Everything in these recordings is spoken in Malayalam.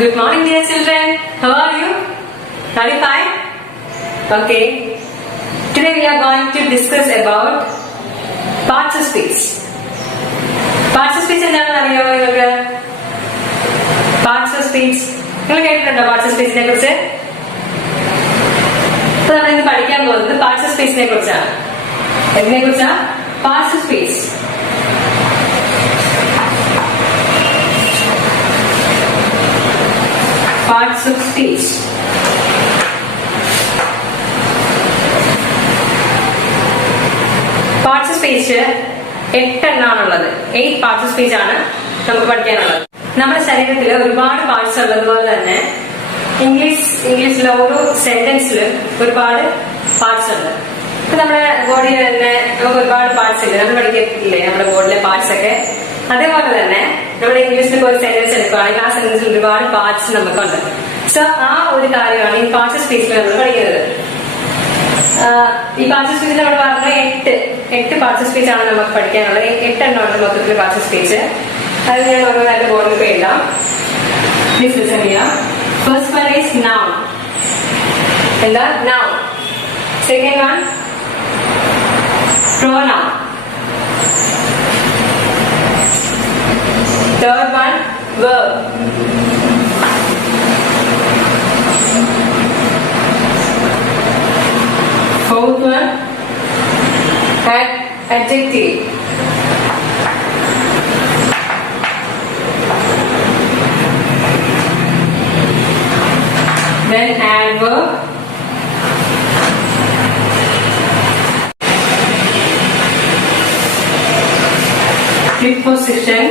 Good morning, dear children. How are you? Are you fine? Okay. Today we are going to discuss about parts of speech. Parts of speech എന്താണെന്ന് അറിയാമോ നിങ്ങൾക്ക്? Parts of speech. നിങ്ങൾ കേട്ടിട്ടുണ്ടോ parts of speech നെ കുറിച്ച്? ഇപ്പോൾ നമ്മൾ ഇന്ന് പഠിക്കാൻ പോകുന്നത് parts of speech നെ കുറിച്ചാണ്. എന്തിനെ കുറിച്ചാ? Parts of speech. Parts of speech. Parts of speech 8 എണ്ണാണുള്ളത്. 8 parts of speech ആണ് നമുക്ക് പഠിക്കാനുള്ളത്. നമ്മുടെ ശരീരത്തിൽ ഒരുപാട് പാർട്സ് ഉള്ളതുപോലെ തന്നെ ഇംഗ്ലീഷിലെ ഓരോ സെന്റൻസിലും ഒരുപാട് പാർട്സ് ഉണ്ട്. ഇപ്പൊ നമ്മുടെ ബോഡിയിൽ തന്നെ നമുക്ക് ഒരുപാട് പാർട്സ് ഇല്ല. നമ്മൾ പഠിക്കത്തില്ലേ നമ്മുടെ ബോഡിയിലെ പാർട്സ് ഒക്കെ? അതേപോലെ തന്നെ നമ്മുടെ ഇംഗ്ലീഷിൽ ഒരു സെന്റൻസ് എടുക്കുകയാണെങ്കിൽ ആ സെന്റൻസിൽ ഒരുപാട് പാർട്സ് നമുക്കുണ്ട്. സോ ആ ഒരു കാര്യമാണ് ഈ പാർട്സ് ഓഫ് സ്പീച്ചിൽ നമ്മൾ പഠിക്കുന്നത്. ഈ പാർട്സ് ഓഫ് സ്പീച്ചിൽ നമ്മൾ പറഞ്ഞ 8 പാർട്സ് ഓഫ് സ്പീച്ച് ആണ് നമുക്ക് പഠിക്കാനുള്ളത്. 8 എണ്ണമുണ്ട് മൊത്തത്തിൽ പാർട്സ് ഓഫ് സ്പീച്ച്. അത് ഞാൻ ഓരോന്നായിട്ട് ബോർഡിൽ പോയി എഴുതാം. പ്ലീസ് ലിസൺ ചെയ്യാം. First one is noun. എന്താ? Noun. Second one pronoun. Third one verb. Fourth one adjective. Then adverb. Preposition.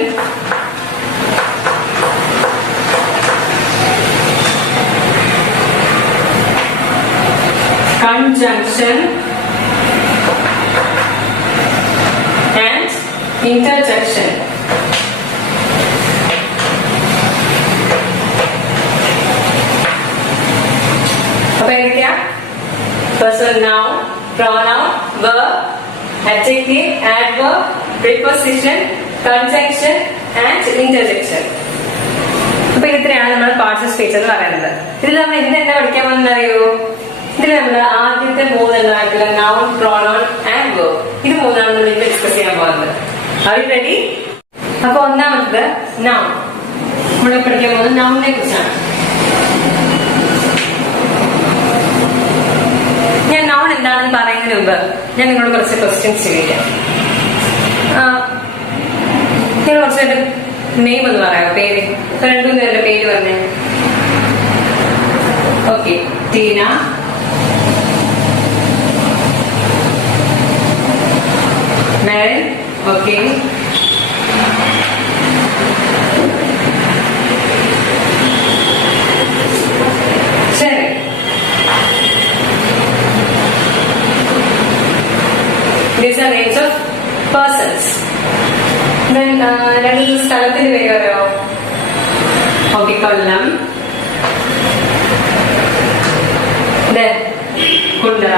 Conjunction and interjection. അപ്പോൾ ഏതൊക്കെയാ? First noun, pronoun, verb, adjective, adverb, preposition, conjunction and interjection. അപ്പൊ ഇത്രയാണ് നമ്മൾ പാർട്സ് ഓഫ് സ്പീച്ച് എന്ന് പറയുന്നത്. ഇതിൽ നമ്മൾ എന്താ പഠിക്കാൻ പോകുന്നത് അറിയോ? ഇതിൽ നമ്മൾ ആദ്യത്തെ 3 എണ്ണമായിട്ടുള്ള നൗൺ, പ്രോനൗൺ ആൻഡ് വെർബ്, ഇത് 3 നമ്മൾ ഇന്ന് ഡിസ്കസ് ചെയ്യാൻ പോകുന്നത്. Are you ready? അപ്പൊ ഒന്നാമത്തത് നൗൺ. നമ്മൾ പഠിക്കാൻ പോകുന്നത് നൗണിനെ കുറിച്ചാണ്. ഞാൻ നൗൺ എന്താണെന്ന് പറയുന്നതിന് മുമ്പ് ഞാൻ നിങ്ങളോട് കുറച്ച് ക്വസ്റ്റ്യൻസ് ചോദിക്കാം. നിങ്ങൾ കുറച്ച് നെയിം എന്ന് പറയാമോ? പേര് 2 പേരുടെ പേര് പറഞ്ഞേ. Okay. Tina, Merin, okay. Sherry. These are names of persons. Then രണ്ട് സ്ഥലത്തിന് പേര് പറയാമോ? Okay. Kollam. Then Kundara.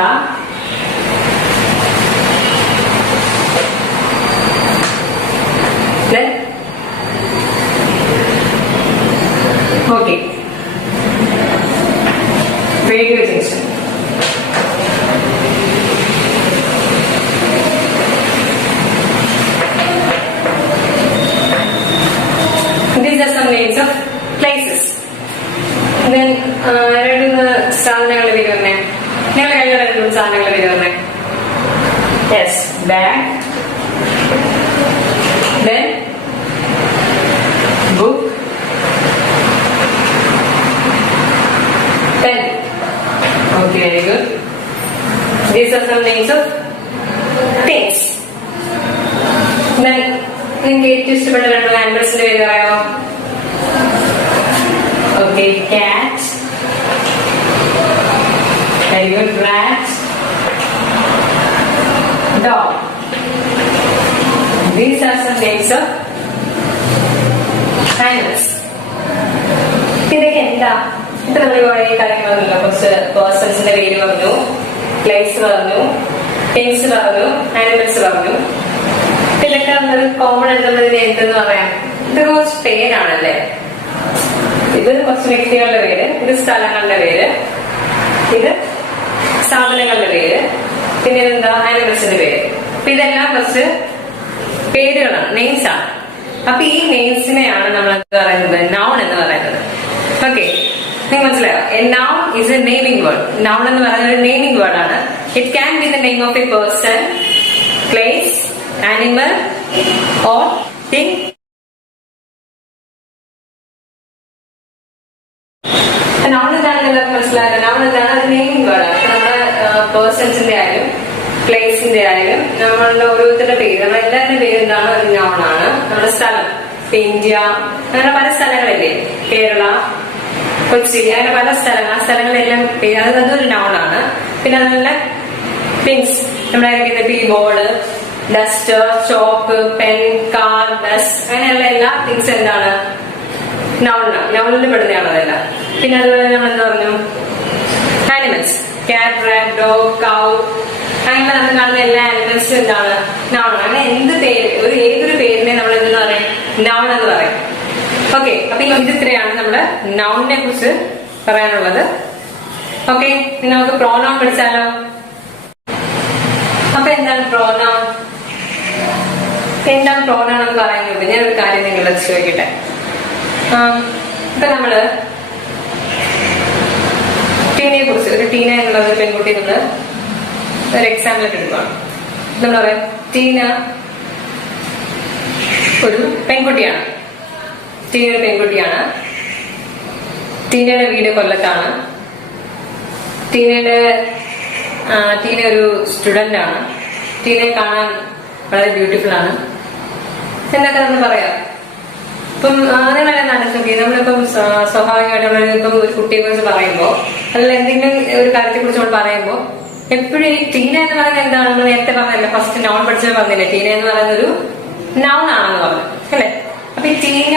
Then okay. Radio junction. These are some names of places. Then രണ്ട് സാധനങ്ങളുടെ പേര് പറഞ്ഞേ. നിങ്ങൾ കഴിഞ്ഞ 2 സാധനങ്ങളുടെ പേര് പറഞ്ഞേ. Yes, bag. Then book, pen. Okay, very good. These are some names of things. Then നിങ്ങൾക്ക് ഏറ്റവും ഇഷ്ടപ്പെട്ട 2 ആനിമൽസിന്റെ പേര് പറയാമോ? ഓക്കെ. കാറ്റ്. Very good. Rat. Dog. These are some names of animals. ഇതൊക്കെ എന്താ? ഇപ്പൊ നമ്മൾ കുറേ കാര്യങ്ങൾ പറഞ്ഞല്ലോ. കുറച്ച് പേഴ്സൺസിന്റെ പേര് പറഞ്ഞു, പ്ലേസ് പറഞ്ഞു, തിങ്സ് പറഞ്ഞു, ആനിമൽസ് പറഞ്ഞു. ഇതൊക്കെ നമ്മൾ കോമൺ ആയിട്ട് നമ്മൾ ഇതിനെ എന്തെന്ന് പറയാം? ഇത് കുറച്ച് പേരാണല്ലേ. ഇത് കുറച്ച് വ്യക്തികളുടെ പേര്, ഇത് സ്ഥലങ്ങളുടെ പേര്, ഇത് സാധനങ്ങളുടെ പേര്, പിന്നെ ഇതെന്താ ആനിമൽസിന്റെ പേര്. അപ്പൊ ഇതെല്ലാം കുറച്ച് പേരുകളാണ്, നെയിംസ് ആണ്. അപ്പൊ ഈ നെയിംസിനെയാണ് നമ്മൾ എന്ത് പറയുന്നത്, നൗൺ എന്ന് പറയുന്നത്. ഓക്കെ, നിങ്ങൾക്ക് മനസ്സിലായോ? A noun is A naming word. Noun എന്ന് പറയുന്നത് ഒരു നെയിമിംഗ് വേർഡ് ആണ്. It can be the name of A person, place, animal or thing. Noun എന്താണെന്ന് എല്ലാവർക്കും മനസ്സിലാക്കുക. നൗൺ എന്താണ്? അത് നെയിമിംഗ് വേർഡ് ആണ്. നമ്മുടെ പേഴ്സൺസിന്റെ ആയാലും പ്ലേസിന്റെ ആയാലും നമ്മളുടെ ഓരോരുത്തരുടെ പേര്, നമ്മുടെ എല്ലാവരുടെ പേര് എന്താണ്? ഒരു നൗൺ ആണ്. നമ്മുടെ സ്ഥലം, ഇന്ത്യ, അങ്ങനെ പല സ്ഥലങ്ങളില്ലേ, കേരള, കൊച്ചി, അങ്ങനെ പല സ്ഥലങ്ങൾ, ആ സ്ഥലങ്ങളെല്ലാം പേര്, അതൊരു നൗൺ ആണ്. പിന്നെ അതുപോലെ തിങ്സ്, നമ്മുടെ keyboard, duster, chalk, pen, car, bus, അങ്ങനെയുള്ള എല്ലാ തിങ്സ് എന്താണ്? നൗണിനാണ്, നൗണിൽ പെടുന്നതാണ് അതെല്ലാം. പിന്നെ അതുപോലെ നമ്മൾ എന്താ പറഞ്ഞു, ആനിമൽസ്, കാറ്റ്, റാറ്റ്, ഡോഗ്, കൗ, അങ്ങനെ നമ്മൾ കാണുന്ന എല്ലാ ആനിമൽസും എന്താണ്? നൗൺ. അങ്ങനെ എന്ത് പേര്, ഏതൊരു പേരിനെ നമ്മൾ എന്തെന്ന് പറയും? നൗൺ എന്ന് പറയും. ഓക്കെ, അപ്പൊ ഇത് ഇത്രയാണ് നമ്മുടെ നൗണിനെ കുറിച്ച് പറയാനുള്ളത്. ഓക്കെ, ഇനി നമുക്ക് പ്രോനൗൺ പഠിച്ചാലോ? അപ്പൊ എന്താണ് പ്രോനൗൺ? എന്താണ് പ്രോനൗൺ എന്ന് പറയുന്നത്? ഞാനൊരു കാര്യം നിങ്ങളോട് ചോദിക്കട്ടെ. ഇപ്പൊ നമ്മള് ടീനയെ കുറിച്ച്, ഒരു ടീന എന്നുള്ള ഒരു പെൺകുട്ടി നമ്മള് ഒരു എക്സാമ്പിൾ ഒക്കെ എടുക്കുകയാണ്. നമ്മൾ പറയാം, ടീന ഒരു പെൺകുട്ടിയാണ്. ടീന ഒരു പെൺകുട്ടിയാണ്. ടീനയുടെ വീട് കൊല്ലത്താണ്. ടീന ഒരു സ്റ്റുഡന്റ് ആണ്. ടീനയെ കാണാൻ വളരെ ബ്യൂട്ടിഫുൾ ആണ് എന്നൊക്കെ നമ്മൾ പറയാം. ഇപ്പം നിങ്ങളെല്ലാം മനസ്സിലാക്കി, നമ്മളിപ്പം സ്വാഭാവികമായിട്ട് ഇപ്പം ഒരു കുട്ടിയെ കുറിച്ച് പറയുമ്പോൾ, അതിൽ എന്തെങ്കിലും ഒരു കാര്യത്തെ കുറിച്ച് നമ്മൾ പറയുമ്പോൾ എപ്പോഴും ഈ ടീന എന്ന് പറയുന്നത് എന്താണ്? നമ്മൾ നേരത്തെ പറഞ്ഞല്ലേ, ഫസ്റ്റ് നൗൺ പഠിച്ചത് പറഞ്ഞില്ലേ, ടീന എന്ന് പറയുന്ന ഒരു നൗൺ ആണെന്ന് പറഞ്ഞു അല്ലെ. അപ്പൊ ഈ ടീന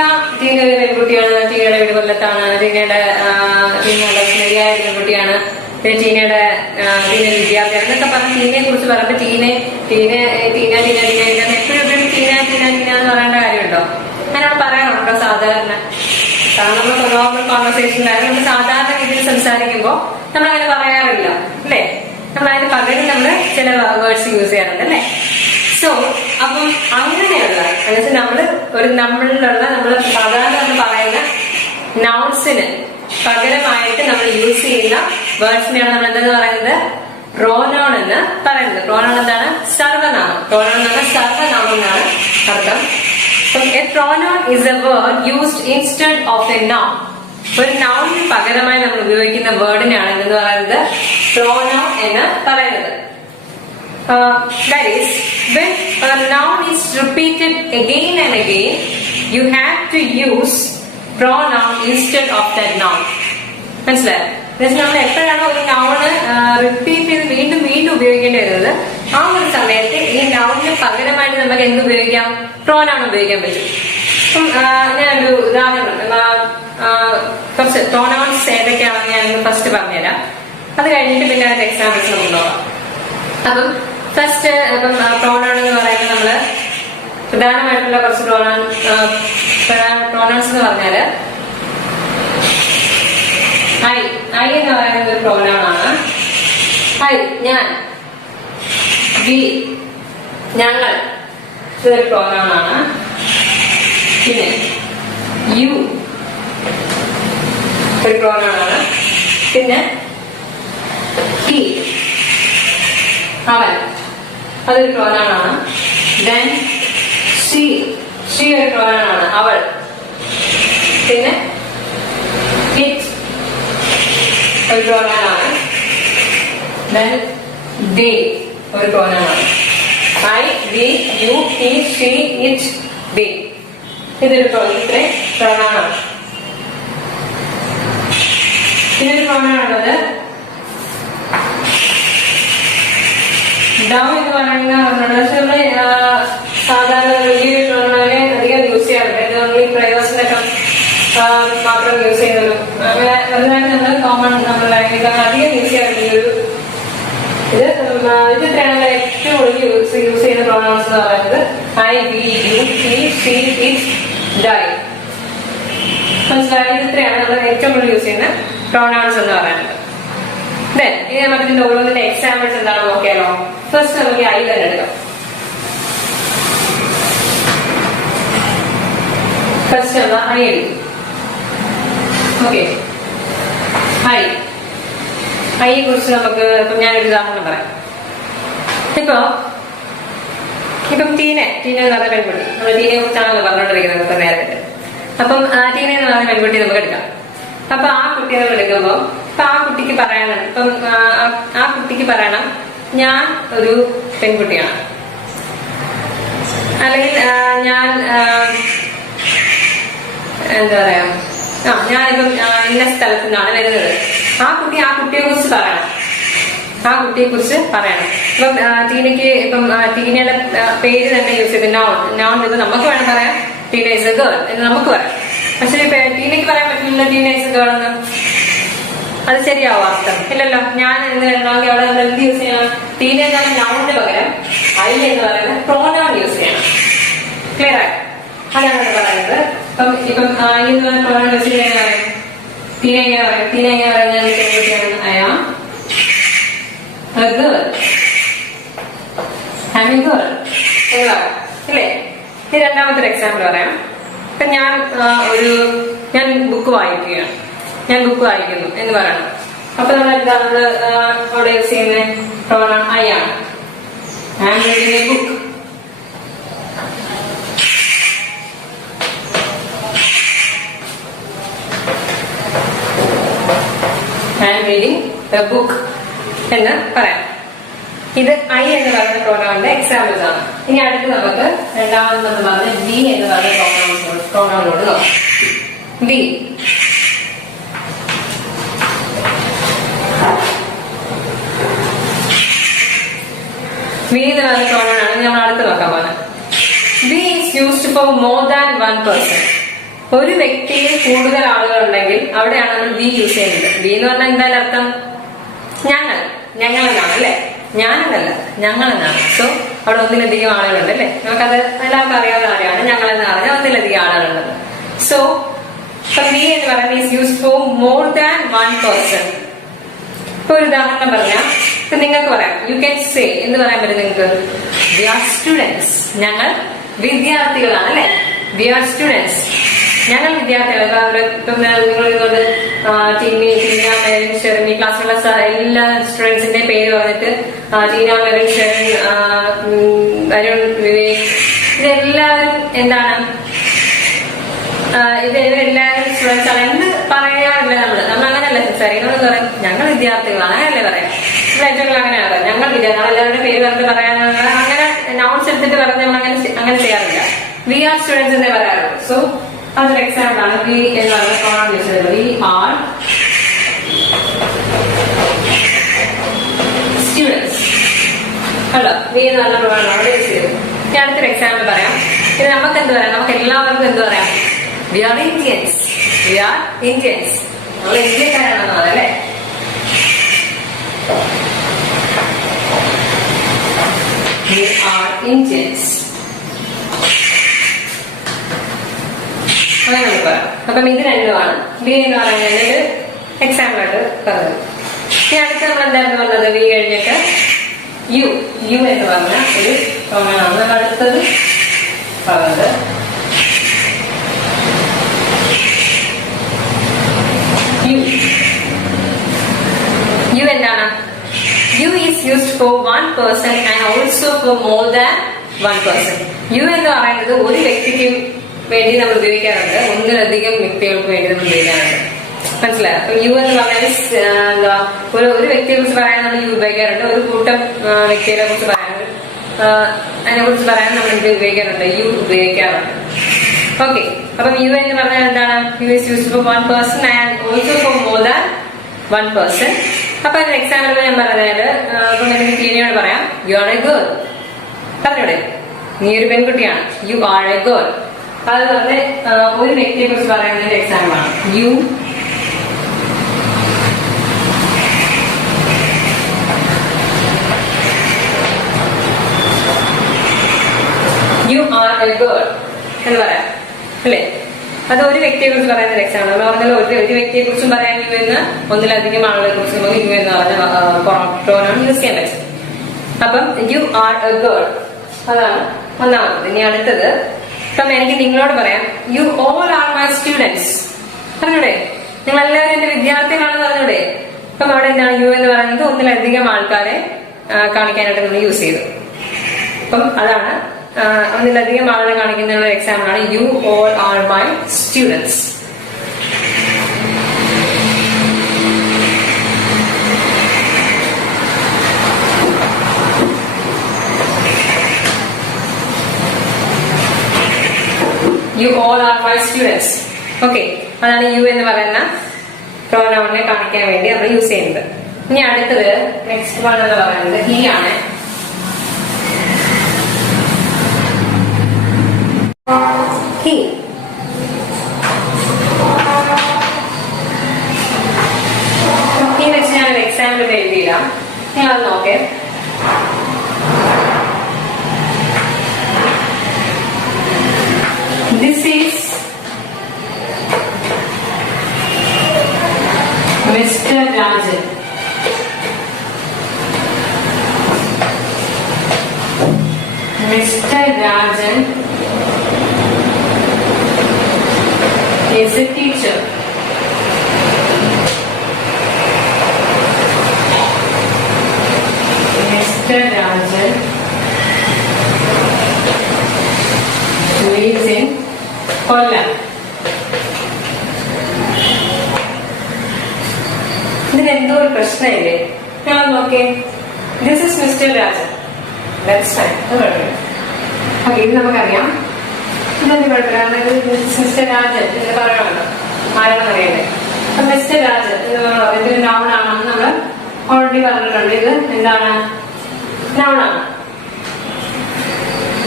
ഒരു പെൺകുട്ടിയാണ്. ടീനയുടെ വീട് കൊല്ലത്താണ്. ടീനയുടെ ശരിയായ പെൺകുട്ടിയാണ്. പിന്നെ ടീനയുടെ വിദ്യാർത്ഥിയാണ് എന്നൊക്കെ പറഞ്ഞ് ടീനയെ കുറിച്ച് പറയുമ്പോ ടീന എപ്പോഴും ടീന എന്ന് പറയേണ്ട കാര്യമുണ്ടോ? അങ്ങനെ പറയാറുണ്ടോ? സാധാരണ നമ്മൾ നോർമൽ കോൺവെർസേഷനിലായാലും നമ്മൾ സാധാരണ രീതിയിൽ സംസാരിക്കുമ്പോൾ നമ്മൾ അങ്ങനെ പറയാറില്ല അല്ലേ. നമ്മൾ അതിന് പകരം നമ്മൾ ചില വേർഡ്സ് യൂസ് ചെയ്യാറുണ്ട് അല്ലേ. സോ അപ്പം അങ്ങനെയുള്ള നമ്മൾ സാധാരണ നമ്മൾ പറയുന്ന നൗൺസിന് പകരമായിട്ട് നമ്മൾ യൂസ് ചെയ്യുന്ന വേർഡ്സിനെയാണ് നമ്മൾ എന്തെന്ന് പറയുന്നത്? പ്രോനൗൺ എന്ന് പറയുന്നത്. പ്രോനൗൺ എന്താണ്? സർവനാമം. പ്രോനൗൺ എന്ന് പറഞ്ഞാൽ സർവനാമം എന്നാണ് അർത്ഥം. A pronoun is a word used instead of a noun. ഒരു നൗണിന് പകരമായി നമ്മൾ ഉപയോഗിക്കുന്ന വേർഡിനാണ് എന്ന് പറയുന്നത് പ്രോനൗൺ എന്ന് പറയുന്നത്. That is, when a noun is repeated again and again, you have to use pronoun instead of that noun. മനസ്സിലായോ? നമ്മൾ എപ്പോഴാണോ ഒരു നൗണ് റിപ്പീറ്റ് ചെയ്ത് വീണ്ടും ഉപയോഗിക്കേണ്ടി വരുന്നത്, ആ ഒരു സമയത്ത് ഈ നൗണിന് പകരമായിട്ട് നമുക്ക് എന്ത് ഉപയോഗിക്കാം? പ്രോനൗൺ ഉപയോഗിക്കാൻ പറ്റും. അപ്പം ഞാനൊരു ഉദാഹരണം, കുറച്ച് പ്രോനൗൺസ് ഏതൊക്കെയാണെന്ന് ഞാനൊന്ന് ഫസ്റ്റ് പറഞ്ഞുതരാം. അത് കഴിഞ്ഞിട്ട് പിന്നെ അതിന്റെ എക്സാമ്പിൾസ് നമുക്ക് നോക്കാം. അപ്പം ഫസ്റ്റ് പ്രോനൗൺ എന്ന് പറയുന്നത് നമ്മള് പ്രധാനമായിട്ടുള്ള കുറച്ച് പ്രോനൗൺസ് എന്ന് പറഞ്ഞാല് ഐ എന്ന് പറയുന്നത് ഒരു പ്രോനൗൺ ആണ്. ഐ, ഞാൻ, വി, ഞങ്ങൾ, ഇതൊരു പ്രോനൗൺ ആണ്. പിന്നെ യു ഒരു പ്രോനൗൺ ആണ്. പിന്നെ ഹി, അവൻ, അതൊരു പ്രോനൗൺ ആണ്. ദെൻ ഷീ ഒരു പ്രോനൗൺ ആണ്, അവൾ. പിന്നെ ഇറ്റ് ഒരു പ്രോനൗൺ ആണ്. ദെൻ ദേ ഒരു പ്രോനൗൺ ആണ്. I, we, you, he, she, it, they, ഇതൊരു പ്രോനൗൺ ആണ്. ഇതൊരു പ്രോനൗൺ ഉള്ളത് ഡൗൺ എന്ന് പറയുന്ന പക്ഷെ നമ്മള് സാധാരണ വലിയൊരു പ്രോനൗണിനെ അധികം യൂസ് ചെയ്യാറുണ്ട്. നമ്മൾ ഈ പ്രയോജനൊക്കെ മാത്രം യൂസ് ചെയ്യുന്നുള്ളൂ. അങ്ങനെ അതുകൊണ്ട് നമ്മൾ കോമൺ നമ്മൾ അധികം യൂസ് ചെയ്യാറുണ്ട്. ഇതിലാണ് ഏറ്റവും കൂടുതൽ യൂസ് ചെയ്യുന്ന പ്രോനൗൺസ് എന്ന് പറയുന്നത് I, we, you, he, she, it, they. മനസ്സിലായത്? ഇത്രയാണ് നമ്മൾ ഏറ്റവും കൂടുതൽ യൂസ് ചെയ്യുന്ന പ്രോണൗൺസ് എന്ന് പറയുന്നത്. ഇനി നമുക്ക് ഇതിന്റെ ഓരോന്നിന്റെ എക്സാമ്പിൾസ് എന്താണെന്ന് നോക്കിയാലോ. ഫസ്റ്റ് നമുക്ക് ഐ തന്നെ എടുക്കാം. ഫസ്റ്റ് നമ്മൾ ഐ എടുക്കും. ഓക്കെ, ഐയെ കുറിച്ച് നമുക്ക് ഇപ്പം ഞാനൊരു ഉദാഹരണം പറയാം. ഇപ്പം ടീന എന്ന് പറഞ്ഞ പെൺകുട്ടി, നമ്മൾ ടീനയെ കുറിച്ചാണല്ലോ പറഞ്ഞോണ്ടിരിക്കുന്നത് ഇപ്പൊ നേരത്തെ. അപ്പം ടീന എന്ന് പറഞ്ഞ പെൺകുട്ടി നമുക്ക് എടുക്കാം. അപ്പൊ ആ കുട്ടിയെ നമ്മൾ എടുക്കുമ്പോൾ ഇപ്പൊ ആ കുട്ടിക്ക് പറയണം, ഇപ്പം ആ കുട്ടിക്ക് പറയണം ഞാൻ ഒരു പെൺകുട്ടിയാണ്, അല്ലെങ്കിൽ ഞാൻ എന്താ പറയാ, ഞാനിപ്പം ഇന്ന സ്ഥലത്തു നിന്നാണ് വരുന്നത്. ആ കുട്ടിയെ കുറിച്ച് പറയണം, ഇപ്പം ടീനയ്ക്ക് ഇപ്പം ടീനയുടെ പേര് തന്നെ യൂസ് ചെയ്ത് നോൺ ഇത് നമുക്ക് വേണം പറയാം ടീന ഇസ് എ ഗേൾ എന്ന് നമുക്ക് പറയാം. പക്ഷെ ടീനയ്ക്ക് പറയാൻ പറ്റില്ല ടീന ഇസ് എ ഗേൾ എന്ന്. അത് ശരിയാവോ അർത്ഥം? ഇല്ലല്ലോ. ഞാൻ എന്ന് വേണമെങ്കിൽ അവിടെ നമ്മൾ എന്ത് യൂസ് ചെയ്യണം? ടീന എന്ന് പറഞ്ഞ നൗണിന് പകരം ഐ എന്ന് പറയുന്ന പ്രോനൗൺ യൂസ് ചെയ്യണം. ക്ലിയർ ആയി? അതാണ് പറയുന്നത്. ഇപ്പം ഐ എന്ന് പറഞ്ഞ പ്രോനൗൺ യൂസ് ചെയ്യാൻ ടീന എങ്ങനെ പറയുന്നത്? I am a girl. I'm a girl. അല്ലേ? ഈ രണ്ടാമത്തെ എക്സാമ്പിൾ പറയാം. ഇപ്പൊ ഞാൻ ബുക്ക് വായിക്കുന്നു എന്ന് പറയണം. അപ്പൊ നമ്മൾ എന്താണ് അവിടെ യൂസ് ചെയ്യുന്നത്? പ്രോനൗൺ ഐ ആണ്. I am reading a book. I am reading a book എന്ന് പറയാം. ഇത് ഐ എന്ന് പറയുന്ന പ്രോനൗണിന്റെ എക്സാമ്പിൾസ് ആണ്. ഇനി അടുത്ത് നമുക്ക് രണ്ടാമത് നമ്മൾ പറഞ്ഞ വി എന്ന് പറയുന്ന പ്രോനൗണിനോട് നോക്കാം. വി എന്ന് പറയുന്ന പ്രോനൗൺ ആണ് നമ്മൾ അടുത്ത് നോക്കാൻ പോകുന്നത്. We is used for more than one person. ഒരു വ്യക്തിയിൽ കൂടുതൽ ആളുകൾ ഉണ്ടെങ്കിൽ അവിടെയാണ് നമ്മൾ വി യൂസ് ചെയ്യുന്നത്. വി എന്ന് പറഞ്ഞാൽ എന്തായാലും അർത്ഥം ഞങ്ങളെന്നാണ് അല്ലെ? ഞാനെന്നല്ല, ഞങ്ങളെന്നാണ്. സോ അവിടെ ഒന്നിലധികം ആളുകളുണ്ട് അല്ലെ? നമുക്കത് എല്ലാവർക്കും അറിയാവുന്ന കാര്യമാണ്. ഞങ്ങളെന്ന് പറഞ്ഞാൽ ഒന്നിലധികം ആളുകളുണ്ട്. സോ വി എന്ന് പറയുന്നത് is used for more than one person. ഇപ്പൊ ഒരു ഉദാഹരണം പറഞ്ഞാൽ ഇപ്പൊ നിങ്ങൾക്ക് പറയാം, യു ക്യാൻ സേ എന്ന് പറയാൻ പറ്റും നിങ്ങൾക്ക്, വി ആർ സ്റ്റുഡൻസ്. ഞങ്ങൾ വിദ്യാർത്ഥികളാണ് അല്ലെ? വി ആർ സ്റ്റുഡൻസ്, ഞങ്ങൾ വിദ്യാർത്ഥികൾ. ഇപ്പം നിങ്ങൾ ഇതുകൊണ്ട് ടീന, മെറിൻ, ഷെറിൻ, ഈ ക്ലാസ്സിലുള്ള എല്ലാ സ്റ്റുഡൻസിന്റെ പേര് പറഞ്ഞിട്ട് ടീന, മെറിൻ, ഷെറിൻ, വരുൺ, വിവേക്, ഇതെല്ലാവരും എന്താണ്? ഇതെല്ലാവരും സ്റ്റുഡൻസ് ആണ് എന്ന് പറയാറില്ല. നമ്മൾ അങ്ങനെയല്ല സംസാരിക്കുന്നത്. പറയും ഞങ്ങൾ വിദ്യാർത്ഥികളാണ്, അങ്ങനെയല്ലേ പറയാം. നമ്മൾ ഏറ്റവും അങ്ങനെയാണ് പറയാം, ഞങ്ങൾ വിദ്യാർത്ഥികൾ. എല്ലാവരുടെ പേര് പറഞ്ഞിട്ട് പറയാനുള്ള അങ്ങനെ നൗൺസ് എടുത്തിട്ട് പറഞ്ഞ് നമ്മൾ അങ്ങനെ ചെയ്യാറില്ല. വി ആർ സ്റ്റുഡൻസ് എന്നേ പറയാറുള്ളൂ. സോ അതൊരു എക്സാമ്പിൾ ആണ്. വി എന്ന് പറയുന്ന പ്രോനൗൺ യൂസ് ചെയ്തത്. We are students. അല്ല, വി എന്ന് പറഞ്ഞ പ്രോനൗൺ ആണ് യൂസ് ചെയ്തത്. ഇനി അടുത്തൊരു എക്സാമ്പിൾ പറയാം. ഇത് നമുക്ക് എന്ത് പറയാം? നമുക്ക് എല്ലാവർക്കും എന്ത് പറയാം? We are Indians. We are Indians. നമ്മൾ ഇന്ത്യക്കാരാണെന്ന് പറയാം അല്ലെ? We are Indians. അങ്ങനെ നമുക്ക് പറയാം. അപ്പം ഇത് രണ്ടുമാണ് വി എന്ന് പറയുന്നതിന്റെ എക്സാമ്പിൾ ആയിട്ട് പറഞ്ഞത്. ഇനി അടുത്ത് നമ്മൾ എന്തായിരുന്നു പറഞ്ഞത്? വി കഴിഞ്ഞിട്ട് യു എന്ന് പറഞ്ഞ ഒരു പ്രോനൗണാണ് നമ്മൾ അടുത്തത് പറഞ്ഞത്. യു എന്താണ്? You is used for one person and also for more than one person. You എന്ന് പറയുന്നത് ഒരു വ്യക്തിക്ക് വേണ്ടി നമ്മൾ ഉപയോഗിക്കാറുണ്ട്, ഒന്നിലധികം വ്യക്തികൾക്ക് വേണ്ടി നമ്മൾ ഉപയോഗിക്കാറുണ്ട്. മനസ്സിലായോ? അപ്പൊ യു എന്ന് പറഞ്ഞാൽ എന്താ, ഒരു വ്യക്തിയെ കുറിച്ച് പറയാൻ നമ്മൾ യു ഉപയോഗിക്കാറുണ്ട്. ഒരു കൂട്ടം വ്യക്തികളെ കുറിച്ച് പറയാനുണ്ട്, അതിനെ കുറിച്ച് പറയാൻ നമ്മൾ ഇത് ഉപയോഗിക്കാറുണ്ട്, യു ഉപയോഗിക്കാറുണ്ട്. ഓക്കെ, അപ്പം യു എന്ന് പറഞ്ഞാൽ എന്താണ്? You is used for one person and also for more than one person. അപ്പൊ അതിന് എക്സാമ്പിൾ ഞാൻ പറഞ്ഞാല്, ഇപ്പം എനിക്ക് ടീനയോട് പറയാം, യു ആർ എ ഗേൾ. പറഞ്ഞൂടെ? നീ ഒരു പെൺകുട്ടിയാണ്. You are A girl. അത് പറഞ്ഞ് ഒരു വ്യക്തിയെ കുറിച്ച് പറയുന്നതിന്റെ എക്സാമ്പിൾ ആണ്. യു ആർ എ ഗേൾ എന്ന് പറയാം അല്ലേ? അത് ഒരു വ്യക്തിയെ കുറിച്ച് പറയുന്ന ഒരു എക്സാമ്പിൾ. നമ്മൾ പറഞ്ഞാൽ ഒരു വ്യക്തിയെ കുറിച്ചും പറയാൻ യു എന്ന്, ഒന്നിലധികം ആളുകളെ കുറിച്ച് നമുക്ക് യു എന്ന് പറഞ്ഞ പ്രോനൗൺ യൂസ് ചെയ്യാൻ പറ്റും. അപ്പം യു ആർ എ ഗേൾ, അതാണ് ഒന്നാമത്. ഇനി അടുത്തത്, ഇപ്പം എനിക്ക് നിങ്ങളോട് പറയാം you all are my students പറഞ്ഞൂടെ, നിങ്ങൾ എല്ലാവരും എന്റെ വിദ്യാർത്ഥികളാണെന്ന് പറഞ്ഞൂടെ. അപ്പം അവിടെ എന്താണ് യു എന്ന് പറയുന്നത് ഒന്നിലധികം ആൾക്കാരെ കാണിക്കാനായിട്ട് നമ്മൾ യൂസ് ചെയ്തു. അപ്പം അതാണ് ഒന്നിലധികം ആളുകളെ കാണിക്കുന്ന എക്സാമ്പിൾ ആണ് you all are my students. You all are my students. Okay, അതാണ് യു എന്ന് പറയുന്ന പ്രോനൗണിനെ കാണിക്കാൻ വേണ്ടി നമ്മൾ യൂസ് ചെയ്യുന്നത്. ഇനി അടുത്തത് നെക്സ്റ്റ് വൺ എന്ന് പറയുന്നത് ഹി ആണ്. ഹി വെച്ച് ഞാനൊരു എക്സാമ്പിൾ എഴുതിയിടാം, നിങ്ങളത് നോക്കേ. This is Mr. Rajan. Mr. Rajan is a teacher. Mr. Rajan lives in Kollam. ഇതിനെന്തോ ഒരു പ്രശ്നമില്ലേ? ഞാൻ നോക്കേ, this is mister Rajan, that's fine, okay. ഇത് നമുക്കറിയാം, ഇതെന്ത് കുഴപ്പമില്ല. മിസ്റ്റർ രാജൻ എന്ന് പറയണമല്ലോ, ആരാണെന്ന് അറിയണ്ടേ. അപ്പൊ മിസ്റ്റർ രാജൻ എന്ന് പറയുന്നത് ഇതൊരു നൗൺ ആണെന്ന് നമ്മൾ ഓൾറെഡി പറഞ്ഞിട്ടുണ്ട്. ഇത് എന്താണ്? നൗൺ ആണ്.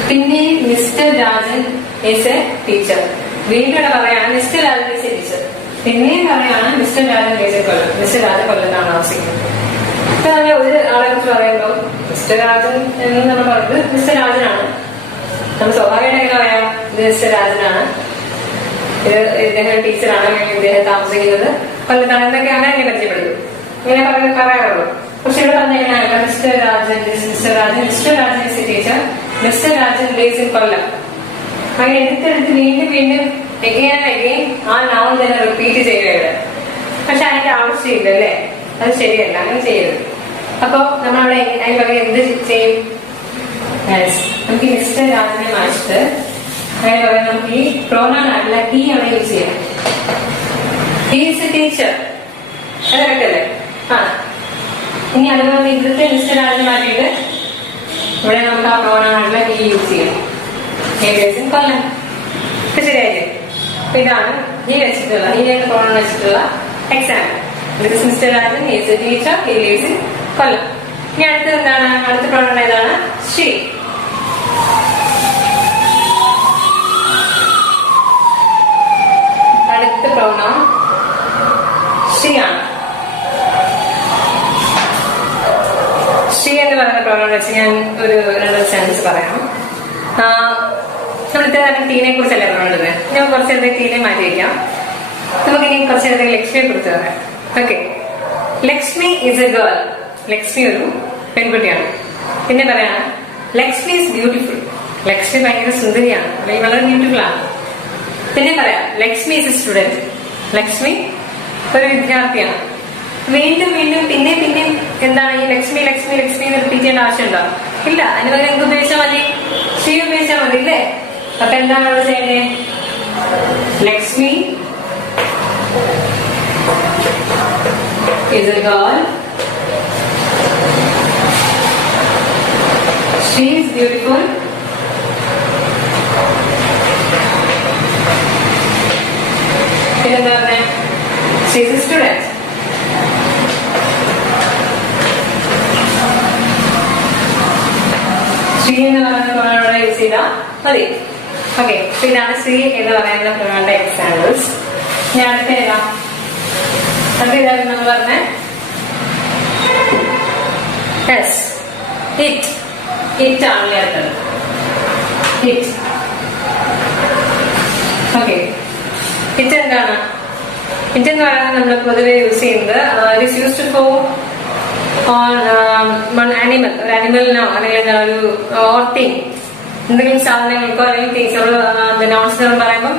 പിന്നെ mister Rajan is a teacher. വീണ്ടും പറയാണ് mister Rajan is a teacher. പിന്നെയും പറയാണ് mister Rajan is a Kollam. Mister Rajan കൊല്ലത്താണ് താമസിക്കുന്നത്. ഇപ്പൊ നമ്മൾ ഒരു ആളെ കുറിച്ച് പറയുമ്പോൾ മിസ്റ്റർ രാജൻ എന്ന് നമ്മൾ പറഞ്ഞത് മിസ്റ്റർ രാജനാണ്. നമ്മൾ സ്വാഭാവികമായിട്ട് പറയാം ഇത് മിസ്റ്റർ രാജനാണ്, ഇത് ഇദ്ദേഹം ടീച്ചറാണ്, ഇദ്ദേഹം താമസിക്കുന്നത് കൊല്ലത്താണ് എന്നൊക്കെ അങ്ങനെ പരിചയപ്പെടുത്തും. ഇങ്ങനെ പറയാറുള്ളൂ. പക്ഷെ ഇവിടെ പറഞ്ഞാൽ mister Rajan mister Rajan mister Rajan is a teacher, mister Rajan lives in Kollam. അങ്ങനെ എടുത്തെടുത്ത് വീണ്ടും വീണ്ടും എഗെയിൻ എഗെയിൻ ആ നൗൺ തന്നെ റിപ്പീറ്റ് ചെയ്യുകയാണ്. പക്ഷെ അതിന്റെ ആവശ്യമില്ല അല്ലേ, അത് ശരിയല്ല, അങ്ങനെ ചെയ്യരുത്. അപ്പൊ നമ്മളവിടെ അതിന് പകരം എന്ത് ചെയ്യും? നമുക്ക് മിസ്റ്റർ രാജനെ മാറ്റിട്ട് അതിന് പകരം നമുക്ക് ഈ പ്രോനൗൺ ആയിട്ടുള്ള ഹി അവിടെ യൂസ് ചെയ്യാം. ഹി ഈസ് എ ടീച്ചർ, അത് കറക്റ്റല്ലേ? ആ, ഇനി അതുപോലെ ഇവിടുത്തെ മിസ്റ്റർ രാജനെ മാറ്റിയിട്ട് ഇവിടെ നമുക്ക് ആ പ്രോനൗൺ ആയിട്ടുള്ള ഹി യൂസ് ചെയ്യാം. കൊല്ലം, ശരിയായില്ലേ? അപ്പൊ ഇതാണ് ഹി വെച്ചിട്ടുള്ള, ഹി എന്ന പ്രോനൗൺ വെച്ചിട്ടുള്ള example. This is mister Rajan, he is a teacher, he lives in Kollam. ഇനി അടുത്തത് എന്താണ്? അടുത്ത പ്രോനൗൺ ഏതാണ്? ഷീ. അടുത്ത പ്രോനൗൺ ഷീ ആണ്. ഷീ എന്ന് പറയുന്ന പ്രോനൗൺ വെച്ച് ഞാൻ ഒരു രണ്ട് സെന്റൻസ് പറയാം. നമ്മളിത്തെ ടീനെ കുറിച്ചല്ലേ പറഞ്ഞത്, നമുക്ക് കുറച്ച് നേരത്തേക്ക് ടീനെ മാറ്റി വയ്ക്കാം. നമുക്കിനി കുറച്ച് നേരത്തേക്ക് ലക്ഷ്മിയെ കുറിച്ച് പറയാം. Okay, Lakshmi is A girl. Lakshmi ഒരു പെൺകുട്ടിയാണ്. പിന്നെ പറയാണ് ലക്ഷ്മി ഈസ് ബ്യൂട്ടിഫുൾ. ലക്ഷ്മി ഭയങ്കര സുന്ദരിയാണ്, അല്ലെങ്കിൽ വളരെ ബ്യൂട്ടിഫുൾ ആണ്. പിന്നെ പറയാം Lakshmi is A student. Lakshmi ഒരു വിദ്യാർത്ഥിയാണ്. വീണ്ടും വീണ്ടും പിന്നെ പിന്നെയും എന്താണ് ഈ ലക്ഷ്മി ലക്ഷ്മി ലക്ഷ്മി എന്ന് റിപ്പീറ്റ് ചെയ്യേണ്ട ആവശ്യമുണ്ടോ? ഇല്ല. അതിന് പകരം എന്ത് ഉപയോഗിച്ചാൽ മതി? ഷീ ഉപയോഗിച്ചാൽ മതി അല്ലേ? അപ്പൊ എന്താണ് അവിടെ ചെയ്യേണ്ടത്? Lakshmi is a girl. She is beautiful. പിന്നെന്താ പറഞ്ഞേ? She is a student. She എന്ന് പറയുന്ന പ്രോനൗൺ യൂസ് ചെയ്താൽ മതി. ഓക്കെ, ഇതാണ് സി എന്ന് പറയുന്ന പ്രോനൗണിന്റെ എക്സാമ്പിൾസ്. ഞാൻ അടുത്ത ഏതാ? അടുത്ത ഇതായിരുന്നു നമ്മൾ പറഞ്ഞേ യെസ്, ഇറ്റ്. ഇറ്റ് ആണല്ലേ അടുത്തത്, ഇറ്റ്. ഓക്കെ, ഇറ്റ് എന്താണ്? ഇറ്റ് എന്ന് പറയുന്നത് നമ്മൾ പൊതുവെ യൂസ് ചെയ്യുന്നത് it is used four on animal, ഒരു ആനിമലിനോ അല്ലെങ്കിൽ ഒരു ഓർ തിങ്, എന്തെങ്കിലും സാധനങ്ങൾക്കോ അല്ലെങ്കിൽ തിങ്സുകളോ നോൺസ് പറയുമ്പോൾ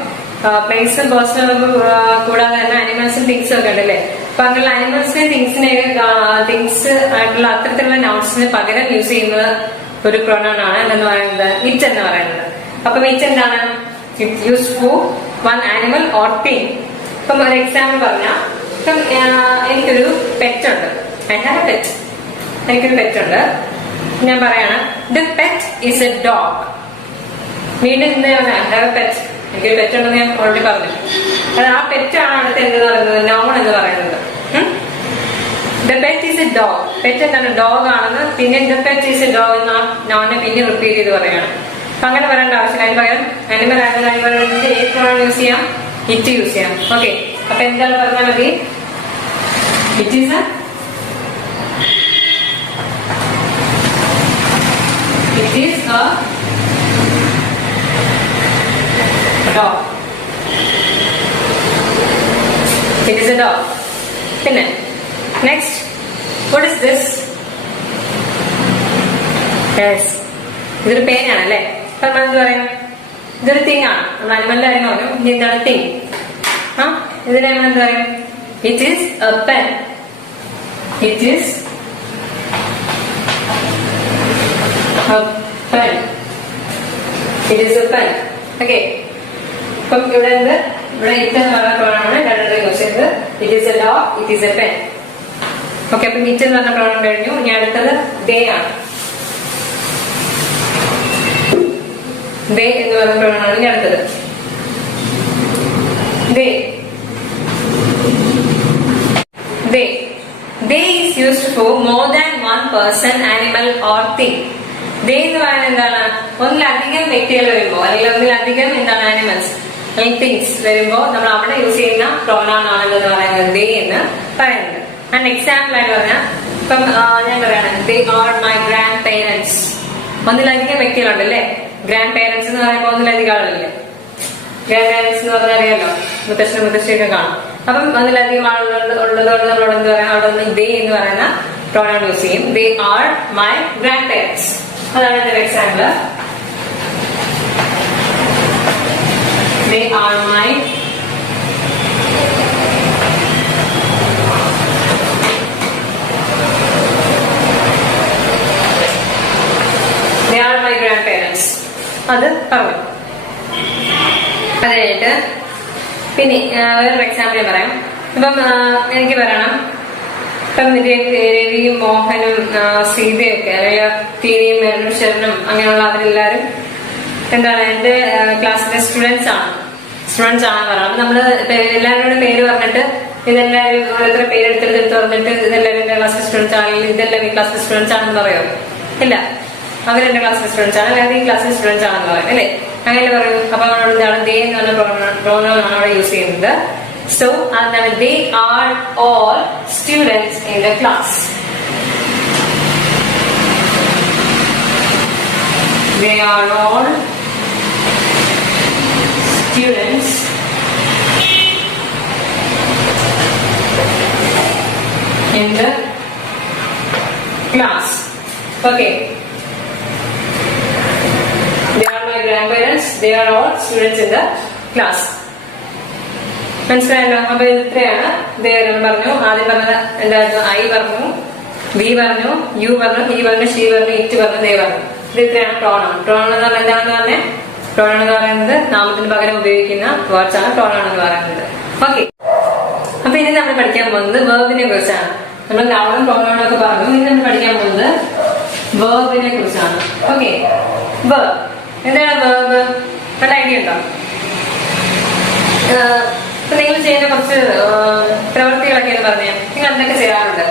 പ്ലേസും പേഴ്സണലും കൂടാതെ തന്നെ അനിമൽസും തിങ്സും ഒക്കെ ഉണ്ടല്ലേ. അപ്പൊ അങ്ങനെയുള്ള അനിമൽസിനെ തിങ്സ് ആയിട്ടുള്ള അത്തരത്തിലുള്ള നൗൺസിന് പകരം യൂസ് ചെയ്യുന്ന ഒരു പ്രൊനൗൺ ആണ് എന്ന് പറയുന്നത് ഇറ്റ് എന്ന് പറയുന്നത്. അപ്പൊ ഇറ്റ് എന്താണ്? It use for one animal or thing. ഇപ്പം ഒരു എക്സാമ്പിൾ പറഞ്ഞാൽ, ഇപ്പം എനിക്കൊരു പെറ്റ് ഉണ്ട്. I have A pet. എനിക്കൊരു പെറ്റ് ഉണ്ട്. ഞാൻ പറയാണ് the pet is A dog. വീണ്ടും എന്താണ് ഐ ഹാവ് എ പെറ്റ്, എനിക്കൊരു പെറ്റ് ഉണ്ടെന്ന് ഞാൻ ഓൾറെഡി പറഞ്ഞു. അത് ആ പെറ്റാണ് അടുത്ത് എന്ത് പറയുന്നത്? നൗൺ എന്ന് പറയുന്നത്. The pet is A dog. Pet എന്താണ്? ഡോഗ് ആണെന്ന്. പിന്നെ the pet is A dog എന്ന നൗണിനെ പിന്നെ റിപ്പീറ്റ് ചെയ്ത് പറയാണ്. അപ്പൊ അങ്ങനെ പറയേണ്ട ആവശ്യമില്ല. അതിന് പകരം ആനിമൽ ആണെങ്കിൽ ആനിമലിന്റെ ഏത് പ്രൊനൗൺ യൂസ് ചെയ്യാം? ഇറ്റ് യൂസ് ചെയ്യാം. ഓക്കെ, അപ്പൊ എന്താണ് പറഞ്ഞാൽ മതി? It is A dog. It is a dog. പിന്നെ next, what is this? Yes, ഇതൊരു പേനാണല്ലേ. അപ്പൊ നമ്മൾ എന്ത് പറയാം? ഇതൊരു തിങ് ആണ്. നമ്മൾ അനിമലിന്റെ കാര്യം പറഞ്ഞു. ഇനി എന്താണ് തിങ്? ഇതിനെ നമ്മൾ എന്ത് പറയും? It is A pen. It is a pen. It is a pen. Okay. അപ്പം ഇവിടെ എന്ത്? ഇവിടെ ഇറ്റ് എന്ന് പറഞ്ഞ പ്രൊനൗൺ രണ്ടു യൂസ് ചെയ്തത്. It is A dog, it is A pen. Okay, അപ്പൊ ഇറ്റ് എന്ന് പറഞ്ഞ പ്രൊനൗൺ കഴിഞ്ഞു. ഇനി അടുത്തത് ദേ ആണ്. ദേ എന്ന് പറഞ്ഞ പ്രൊനൗൺ ആണ് ഇനി അടുത്തത്. ദേ. ദേ. They is used for more than one person, animal or thing. They എന്ന് പറയുന്നത് എന്താണ്? ഒന്നിലധികം വ്യക്തികൾ വരുമ്പോ അല്ലെങ്കിൽ ഒന്നിലധികം എന്താണ് ആനിമൽസ് അല്ലെങ്കിൽ തിങ്സ് വരുമ്പോ നമ്മൾ അവിടെ യൂസ് ചെയ്യുന്ന പ്രൊനൗൺ ആണെന്ന് പറയുന്നത് ദേ എന്ന് പറയുന്നത്. ആൻഡ് എക്സാമ്പിൾ ആയിട്ട് പറഞ്ഞാൽ ഇപ്പം ഞാൻ പറയാണ് they are my grand parents. ഒന്നിലധികം വ്യക്തികളുണ്ട് അല്ലേ. ഗ്രാൻഡ് പേരൻസ് എന്ന് പറയുമ്പോൾ ഒന്നിലധികം ആളുകളില്ലേ. ഗ്രാൻഡ് പേരൻസ് എന്ന് പറഞ്ഞാൽ അറിയാലോ, മുത്തശ്ശനും മുത്തശ്ശിയൊക്കെ കാണും. അപ്പം അതിലധികം ആളുകളുള്ളതോട് നമ്മളോട് എന്ത് പറയാം? അവിടെ നിന്ന് ദേ എന്ന് പറയുന്ന പ്രൊനൗൺ യൂസ് ചെയ്യും. They are my grand parents. അതാണ് എന്റെ example. They are my grand parents. അത് പറഞ്ഞു. അത് കഴിഞ്ഞിട്ട് പിന്നെ വേറൊരു എക്സാമ്പിൾ പറയാം. ഇപ്പം എനിക്ക് പറയണം, ഇപ്പം രവിയും മോഹനും സീതയൊക്കെ അല്ലെങ്കിൽ തീനിയും മെറിനും ശരനും അങ്ങനെയുള്ള അവരെല്ലാരും എന്താണ് എന്റെ ക്ലാസ്സിലെ സ്റ്റുഡൻസ് ആണെന്ന് പറയാം. അപ്പൊ നമ്മള് എല്ലാവരുടെ പേര് പറഞ്ഞിട്ട് ഇതെല്ലാവരും ഓരോരുത്തരുടെ പേരെടുത്തെടുത്ത് പറഞ്ഞിട്ട് ഇതെല്ലാവരും എന്റെ ക്ലാസ്സിലെ സ്റ്റുഡൻസ് ആണെങ്കിൽ ഇതെല്ലാം ഈ ക്ലാസ്സിലെ സ്റ്റുഡൻസ് ആണെന്ന് പറയോ? ഇല്ല, അവരെന്റെ ക്ലാസ്സിലെ സ്റ്റുഡൻസ് ആണ് അല്ലെങ്കിൽ ഈ ക്ലാസ്സിലെ സ്റ്റുഡൻസ് ആണെന്ന് പറയും അല്ലേ. അങ്ങനെ പറയും. അപ്പൊ എന്താണ് ദേ എന്ന് പറഞ്ഞ പ്രൊനൗൺ ആണ് അവിടെ യൂസ് ചെയ്യുന്നത്. സോ അതാണ് they are all students in the class. They are all students in the class. Okay. They are my grandparents. They are all students in the class. മനസ്സിലായല്ലോ? അപ്പൊ ഇത്രയാണ് പറഞ്ഞു. ആദ്യം പറഞ്ഞത് എന്തായിരുന്നു? ഐ പറഞ്ഞു, വി പറഞ്ഞു, യു പറഞ്ഞു, ഹി പറഞ്ഞു, ഷീ പറഞ്ഞു, ഇറ്റ് പറഞ്ഞു, ദേ പറഞ്ഞു. ഇത് ഇത്രയാണ് പ്രോണൗൺ. പ്രോണൗൺ എന്ന് പറഞ്ഞാൽ എന്താണെന്ന് പറഞ്ഞേ? പ്രോണൗൺ എന്ന് പറയുന്നത് നാമത്തിന് പകരം ഉപയോഗിക്കുന്ന വേർഡ്സ് ആണ് പ്രോണൗൺ എന്ന് പറയുന്നത്. ഓക്കെ, അപ്പൊ ഇനി നമ്മൾ പഠിക്കാൻ പോകുന്നത് വെർബിനെ കുറിച്ചാണ്. നമ്മൾ നൗണും പ്രോണൗണും ഒക്കെ പറഞ്ഞു. ഇനി നമ്മൾ പഠിക്കാൻ പോകുന്നത് വെർബിനെ കുറിച്ചാണ്. ഓക്കെ, വെർബ് എന്താണ്? വെർബ് നല്ല ഐഡിയ ഉണ്ടോ? ഇപ്പൊ നിങ്ങൾ ചെയ്യുന്ന കുറച്ച് പ്രവൃത്തികളൊക്കെ എന്ന് പറഞ്ഞേ. നിങ്ങൾ എന്തൊക്കെ ചെയ്യാറുണ്ട്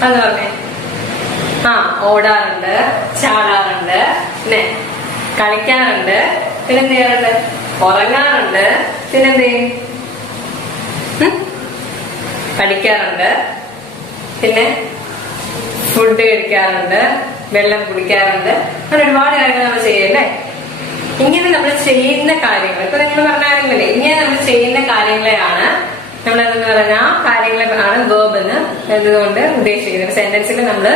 അതെന്ന് പറഞ്ഞേ? ഓടാറുണ്ട്, ചാടാറുണ്ട്, പിന്നെ കളിക്കാറുണ്ട്, പിന്നെ എന്ത് ചെയ്യാറുണ്ട്? ഉറങ്ങാറുണ്ട്, പിന്നെന്ത് ചെയ്യും? പഠിക്കാറുണ്ട്, പിന്നെ ഫുഡ് കഴിക്കാറുണ്ട്, വെള്ളം കുടിക്കാറുണ്ട്. അങ്ങനെ ഒരുപാട് കാര്യങ്ങൾ നമ്മൾ ചെയ്യല്ലേ. ഇങ്ങനെ നമ്മൾ ചെയ്യുന്ന കാര്യങ്ങൾ, ഇപ്പൊ നിങ്ങൾ പറഞ്ഞായിരുന്നില്ലേ, ഇങ്ങനെ നമ്മൾ ചെയ്യുന്ന കാര്യങ്ങളെയാണ് നമ്മൾ എന്താ പറയുക, ആ കാര്യങ്ങളെയാണ് വേർബ് എന്ന് എന്തുകൊണ്ട് ഉദ്ദേശിക്കുന്നത്. സെന്റൻസിൽ നമ്മൾ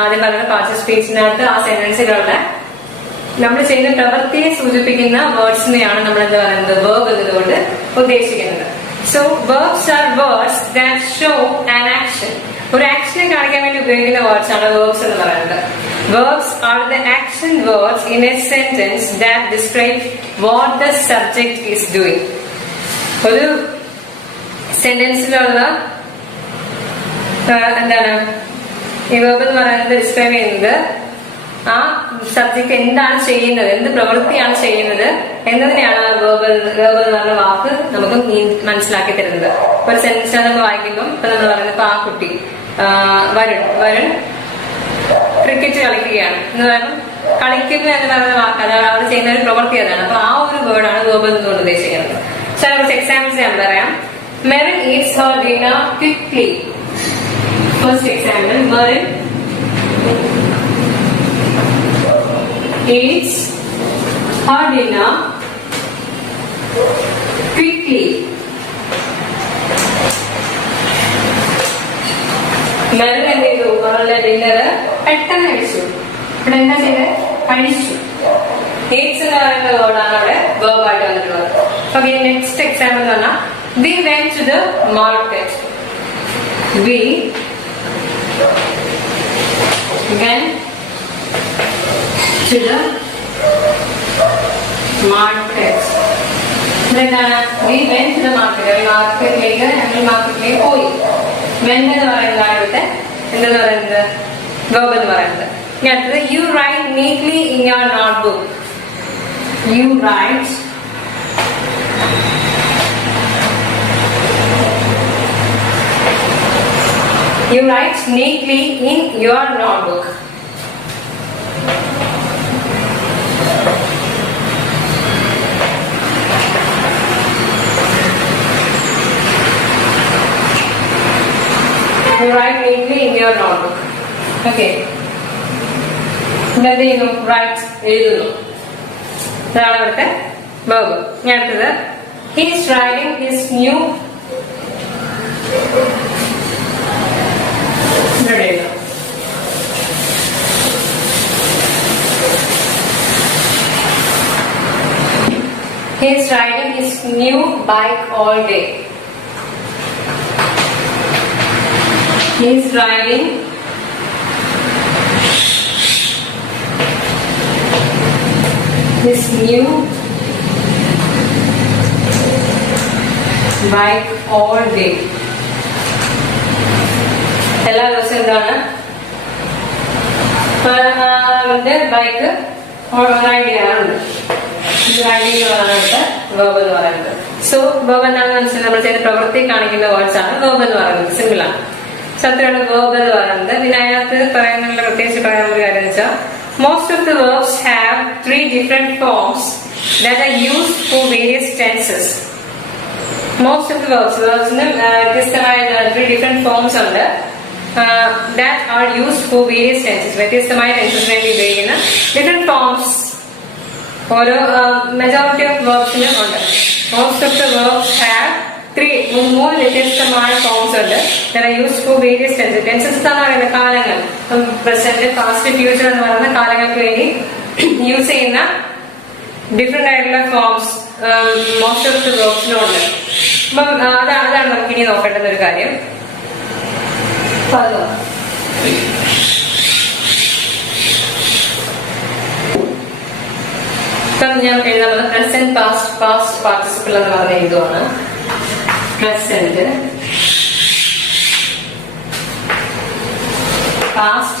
ആദ്യം പറഞ്ഞ പാർട്ടിസിപ്പൽ സ്പീച്ചിനകത്ത് ആ സെന്റൻസിലുള്ള നമ്മൾ ചെയ്യുന്ന പ്രവൃത്തിയെ സൂചിപ്പിക്കുന്ന വേർഡ്സിനെയാണ് നമ്മൾ എന്താ പറയുന്നത്, വേർബ് എന്നതുകൊണ്ട് ഉദ്ദേശിക്കുന്നത്. So verbs R words that show an action. ഒരു ആക്ഷനെ കാണിക്കാൻ വേണ്ടി ഉപയോഗിക്കുന്ന വേർഡ്സ് ആണ് വേർബ്സ് എന്ന് പറയുന്നത്. Verbs are the action words in a sentence that describe what the subject is doing. ഒരു സെന്റൻസിലുള്ള എന്താണ് ഈ വേർബ് എന്ന് പറയുന്നത് ഡിസ്ക്രൈബ് ചെയ്യുന്നത് ആ സബ്ജക്ട് എന്താണ് ചെയ്യുന്നത്, എന്ത് പ്രവൃത്തിയാണ് ചെയ്യുന്നത് എന്നതിനെയാണ് ആ വേർബ് എന്ന് പറഞ്ഞ വാക്ക് നമുക്ക് മനസ്സിലാക്കി തരുന്നത്. ഒരു സെന്റൻസ് നമ്മൾ വായിക്കുമ്പോൾ ഇപ്പൊ നമ്മൾ പറയുന്നത്, ഇപ്പൊ ആ കുട്ടി വരുൺ ക്രിക്കറ്റ് കളിക്കുകയാണ് എന്ന് പറയുമ്പോൾ കളിക്കുക എന്ന് പറയുന്ന വാക്ക് അതാണ്, അവർ ചെയ്യുന്ന ഒരു പ്രവൃത്തി അതാണ്. അപ്പൊ ആ ഒരു വേർഡാണ് വേർബ് എന്നുകൊണ്ട് ഉദ്ദേശിക്കുന്നത്. സോ കുറച്ച് എക്സാമ്പിൾസ് ഞാൻ പറയാം. Merin Eats Har dinner quickly. First example, Merin eats her dinner quickly. Merin എന്ത് ചെയ്തു, അവളുടെ ഡിന്നർ പെട്ടെന്ന് കഴിച്ചു. ഇവിടെ എന്താ ചെയ്തത്, കഴിച്ചു. ഈറ്റ്സ് എന്ന് പറയുന്ന വേർഡാണ് അവിടെ വേർബായിട്ട് വന്നിട്ടുള്ളത്. ഓക്കെ, നെക്സ്റ്റ് എക്സാമ്പിൾ എന്ന് പറഞ്ഞാൽ, we went to the market. We went to the market. എന്താണ്, we went to the market. മാർക്കറ്റിലേക്ക്, ഞങ്ങൾ മാർക്കറ്റിലേക്ക് പോയി. went എന്ന് പറയുന്നതാണ് ഇവിടുത്തെ എന്തെന്ന് പറയുന്നത്, verb എന്ന് പറയുന്നത്. ഇനി അടുത്തത്, you write neatly in your notebook. You write neatly in your notebook. You write neatly in your notebook. Okay. എന്ത് ചെയ്യുന്നു, റൈറ്റ് എഴുതുന്നു. ഇതാണ് ഇവിടുത്തെ verb. ഇനി അടുത്തത്, he is riding his new He is riding his new bike all day. He is riding his new bike all day. എല്ലാ ദിവസവും എന്താണ്, ബൈക്ക് റൈഡ് ചെയ്യാറുണ്ട്. റൈഡ് ചെയ്യുന്നതാണ് വേർബ് എന്ന് പറയുന്നത്. സോ വേർബ് എന്താണെന്ന് മനസ്സിലായി, നമ്മൾ ചെയ്ത പ്രവൃത്തി കാണിക്കുന്ന വേർഡ്സ് ആണ് വേർബ് എന്ന് പറയുന്നത്. സിമ്പിൾ ആണ്. സോ അത്രയാണ് വേർബ് എന്ന് പറയുന്നത്. പിന്നെ അതിനകത്ത് പറയാനുള്ള പ്രത്യേകിച്ച് പറയാനുള്ള ഒരു കാര്യം എന്ന് വെച്ചാൽ, most of the verbs have 3 different forms that are used for various tenses. Most of the വേർബ്സിന് വ്യത്യസ്തമായ 3 different forms ഉണ്ട്. That are used for various tenses. വ്യത്യസ്തമായ ടെൻസസിന് വേണ്ടി ഉപയോഗിക്കുന്ന ഡിഫറെന്റ് ഫോംസ് ഓരോ മെജോറിറ്റി ഓഫ് വേർബ്സിനും ഉണ്ട്. Most of the verbs have 3 വ്യത്യസ്തമായ ഫോംസ് ഉണ്ട്. That are used for various tenses. Tenses എന്ന് പറയുന്ന കാലങ്ങൾ, പ്രസന്റ്, പാസ്റ്റ്, ഫ്യൂച്ചർ എന്ന് പറയുന്ന കാലങ്ങൾക്ക് വേണ്ടി യൂസ് ചെയ്യുന്ന ഡിഫറെന്റ് ആയിട്ടുള്ള ഫോംസ് മോസ്റ്റ് ഓഫ് ദ വേർബ്സിനും ഉണ്ട്. അപ്പം അതാണ് നമുക്ക് ഇനി നോക്കേണ്ടുന്ന ഒരു കാര്യം. ഇപ്പം ഞാൻ എഴുതാറുള്ളത് പ്രസന്റ്, പാസ്റ്റ്, പാസ്റ്റ് പാർട്ടിസിപ്പിൾ എന്ന് പറഞ്ഞ എഴുതുവാണ്. Present, past,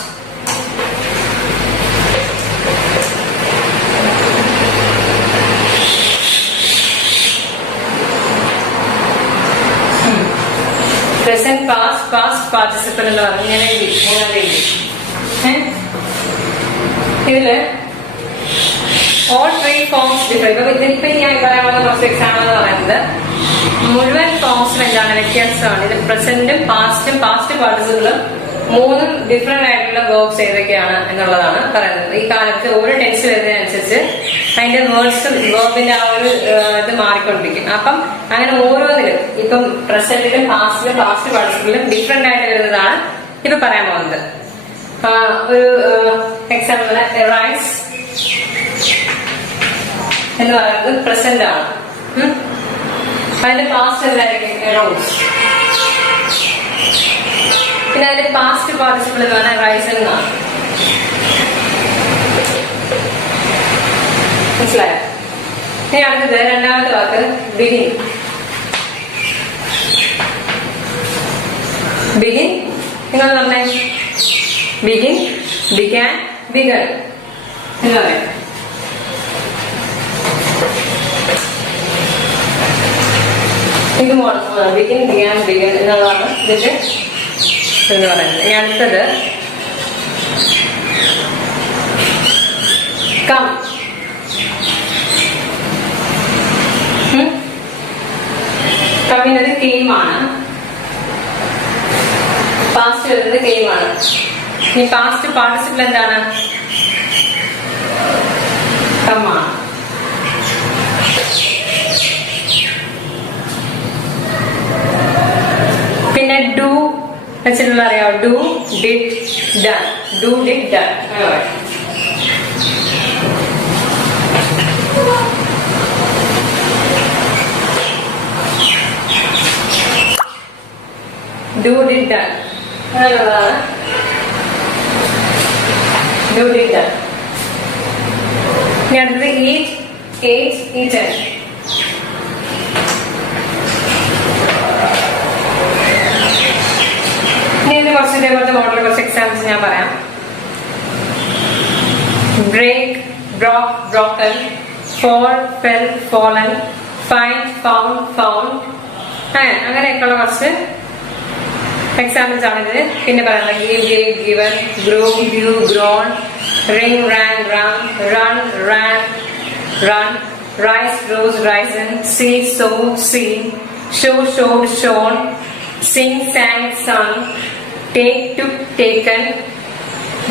present, past, past participle എന്ന് പറഞ്ഞു ഞാൻ എഴുതി. ഇതില് all 3 forms different. ഇപ്പൊ ഞാൻ പറയാൻ പോകുന്ന കുറച്ച് എക്സാമ്പിൾ എന്ന് പറയുന്നത് മുഴുവൻ ഫോംസിലും എന്താണ് വ്യത്യാസമാണ്. ഇത് പ്രസന്റും പാസ്റ്റും പാസ്റ്റ് പാർട്ടിസിപ്പിളും 3 ഡിഫറെന്റ് ആയിട്ടുള്ള വേർബ്സ് ഏതൊക്കെയാണ് എന്നുള്ളതാണ് പറയുന്നത്. ഈ കാലത്ത് ഓരോ ടെൻസ് വരുന്നതിനനുസരിച്ച് അതിന്റെ വേർഡ്സും വേർബിന്റെ ആ ഒരു ഇത് മാറിക്കൊണ്ടിരിക്കും. അപ്പം അങ്ങനെ ഓരോന്നിലും ഇപ്പം പ്രസന്റിലും പാസ്റ്റിലും പാസ്റ്റ് പാർട്ടിസിപ്പിളും ഡിഫറെന്റ് ആയിട്ട് വരുന്നതാണ് ഇപ്പൊ പറയാൻ പോകുന്നത്. ഒരു എക്സാമ്പിൾ റൈസ് എന്ന് പറയുന്നത് പ്രസന്റ് ആണ്. അതിന്റെ പാസ്റ്റ് എന്തായിരിക്കും? റോസ്. പിന്നെ അതിന്റെ പാസ്റ്റ് പാർട്ടിസിപ്പിൾ എന്ന് പറഞ്ഞാൽ റൈസിംഗ് ആണ്. മനസ്സിലായോ? ഇനി അടുത്തത് രണ്ടാമത്തെ വാക്ക് ബിഗിൻ. ബിഗിൻ നിങ്ങൾ പറഞ്ഞേ. ബിഗിൻ, ബിഗാൻ, ബിഗൺ എന്ന് പറയാം. ഇത് ബിഗിൻ, ബിഗാൻ, ബിഗൺ എന്നുള്ളതാണ് ഇതിന്റെ എന്ന് പറയുന്നത്. ഇനി അടുത്തത് കം. കമ്മിനത് കെയിമാണ്. പാസ്റ്റ് വരുന്നത് കെയിമാണ്. ഈ പാസ്റ്റ് പാർട്ടിസിപ്പിൾ എന്താണ്? കമ്മാണ്. പിന്നെ ഡു വെച്ചിട്ടുള്ള അറിയാം. Do, did, done. Do, did, done. Do, did, done അങ്ങനെയുള്ളതാണ്. Do, did, done. ഇനി അടുത്തത് ഈറ്റ്, ഏറ്റ്, ഈറ്റൻ. ഇനി ഇതിന് കുറച്ച് ഇതേപോലത്തെ മോഡൽ കുറച്ച് എക്സാമ്പിൾസ് ഞാൻ പറയാം. Break, broke, broken, fall, fell, fallen, find, found, found. അങ്ങനെയൊക്കെയുള്ള കുറച്ച് എക്സാമ്പിൾസ് ആണ് ഇതിന്. പിന്നെ പറയുന്നത് give, gave, given, grow, grew, grown, ring, rang, rung, run, ran, run, rise, rose, risen, see, saw, seen, show, showed, shown, sing, sang, sung, take, took, taken,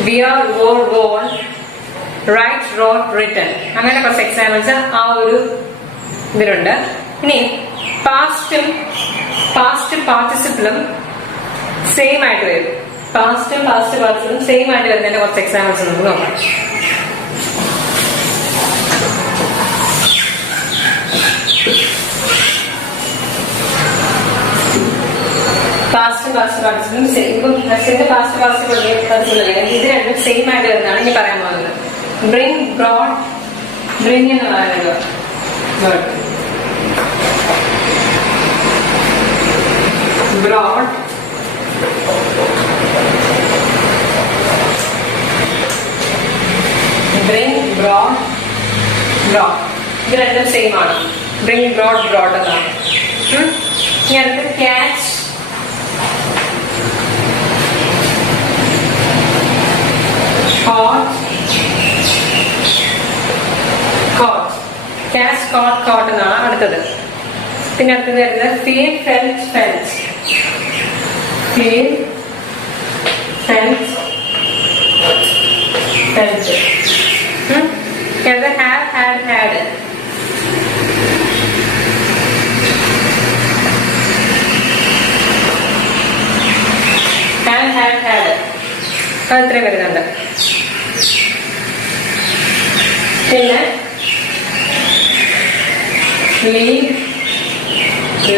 wear, wore, worn, write, wrote, written. അങ്ങനെ കുറച്ച് എക്സാമ്പിൾസ് ആ ഒരു ഇതിലുണ്ട്. ഇനി പാസ്റ്റും പാസ്റ്റ് പാർട്ടിസിപ്പിളും സെയിം ആയിട്ട് വരും. പാസ്റ്റും പാസ്റ്റ് പാർട്ടിസിപ്പിളും സെയിം ആയിട്ട് വരുന്നതിന്റെ കുറച്ച് എക്സാമ്പിൾസ് നമുക്ക് നോക്കാം. പാസ്റ്റ് പാസ്റ്റ് പാർട്ടിസിപ്പിളും സെയിം. ഇപ്പം ഫസ്റ്റിന്റെ പാസ്റ്റ് പാർട്ടിസിപ്പിൾ ഇത് രണ്ടും സെയിം ആയിട്ട് വരുന്നതാണ് ഇനി പറയാൻ പോകുന്നത്. ബ്രിങ്, ബ്രോഡ്, ബ്രിങ് എന്ന് പറയുന്നത് ബ്രോഡ്, ബ്രിങ്, ബ്രോഡ്, ബ്രോഡ്. ഇത് രണ്ടും സെയിം ആണ്. ബ്രിങ്, ബ്രോഡ്, ബ്രോഡ് എന്നാണ്. ഇനി അടുത്ത് catch, caught, caught. Catch, caught, caught എന്നാണ് അടുത്തത്. പിന്നെ അടുത്തത് വരുന്നത് feel, felt, felt. Feel, felt, felt. Have, had, had. Have, had, had. അത് ഇത്രയും വരുന്നുണ്ട്. പിന്നെ lead,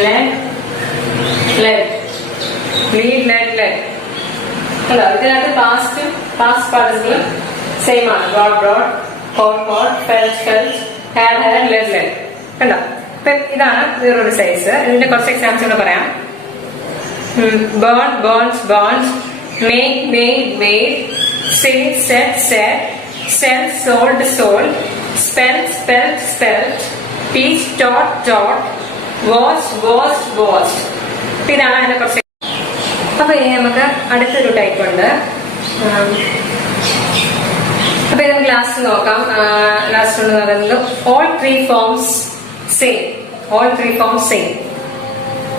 led, led. Lead, led, led. അല്ലോ ഇതിനകത്ത് പാസ്റ്റും പാസ്റ്റ് പാർട്ടിസിപ്പിളും സെയിം ആണ്. Brought, brought, caught, caught, felt, felt, had, had, led, led. കണ്ടോ? ഇപ്പൊ ഇതാണ് വേറൊരു സൈസ്. ഇതിന്റെ കുറച്ച് എക്സാമ്പിൾസ് കൂടെ പറയാം. Burn, burns, burns, make, made, made, say, said, said, sell, sold, sold, spell, spelt, spelt, teach, taught, taught, watch, watched, watched. ഇതാണ് അതിനെ കുറച്ച്. അപ്പൊ ഇനി നമുക്ക് അടുത്തൊരു ടൈപ്പ് ഉണ്ട്. അപ്പൊ ഇത് ലാസ്റ്റ് നോക്കാം. ലാസ്റ്റ് എന്ന് പറയുന്നത് all three forms same. All three forms same.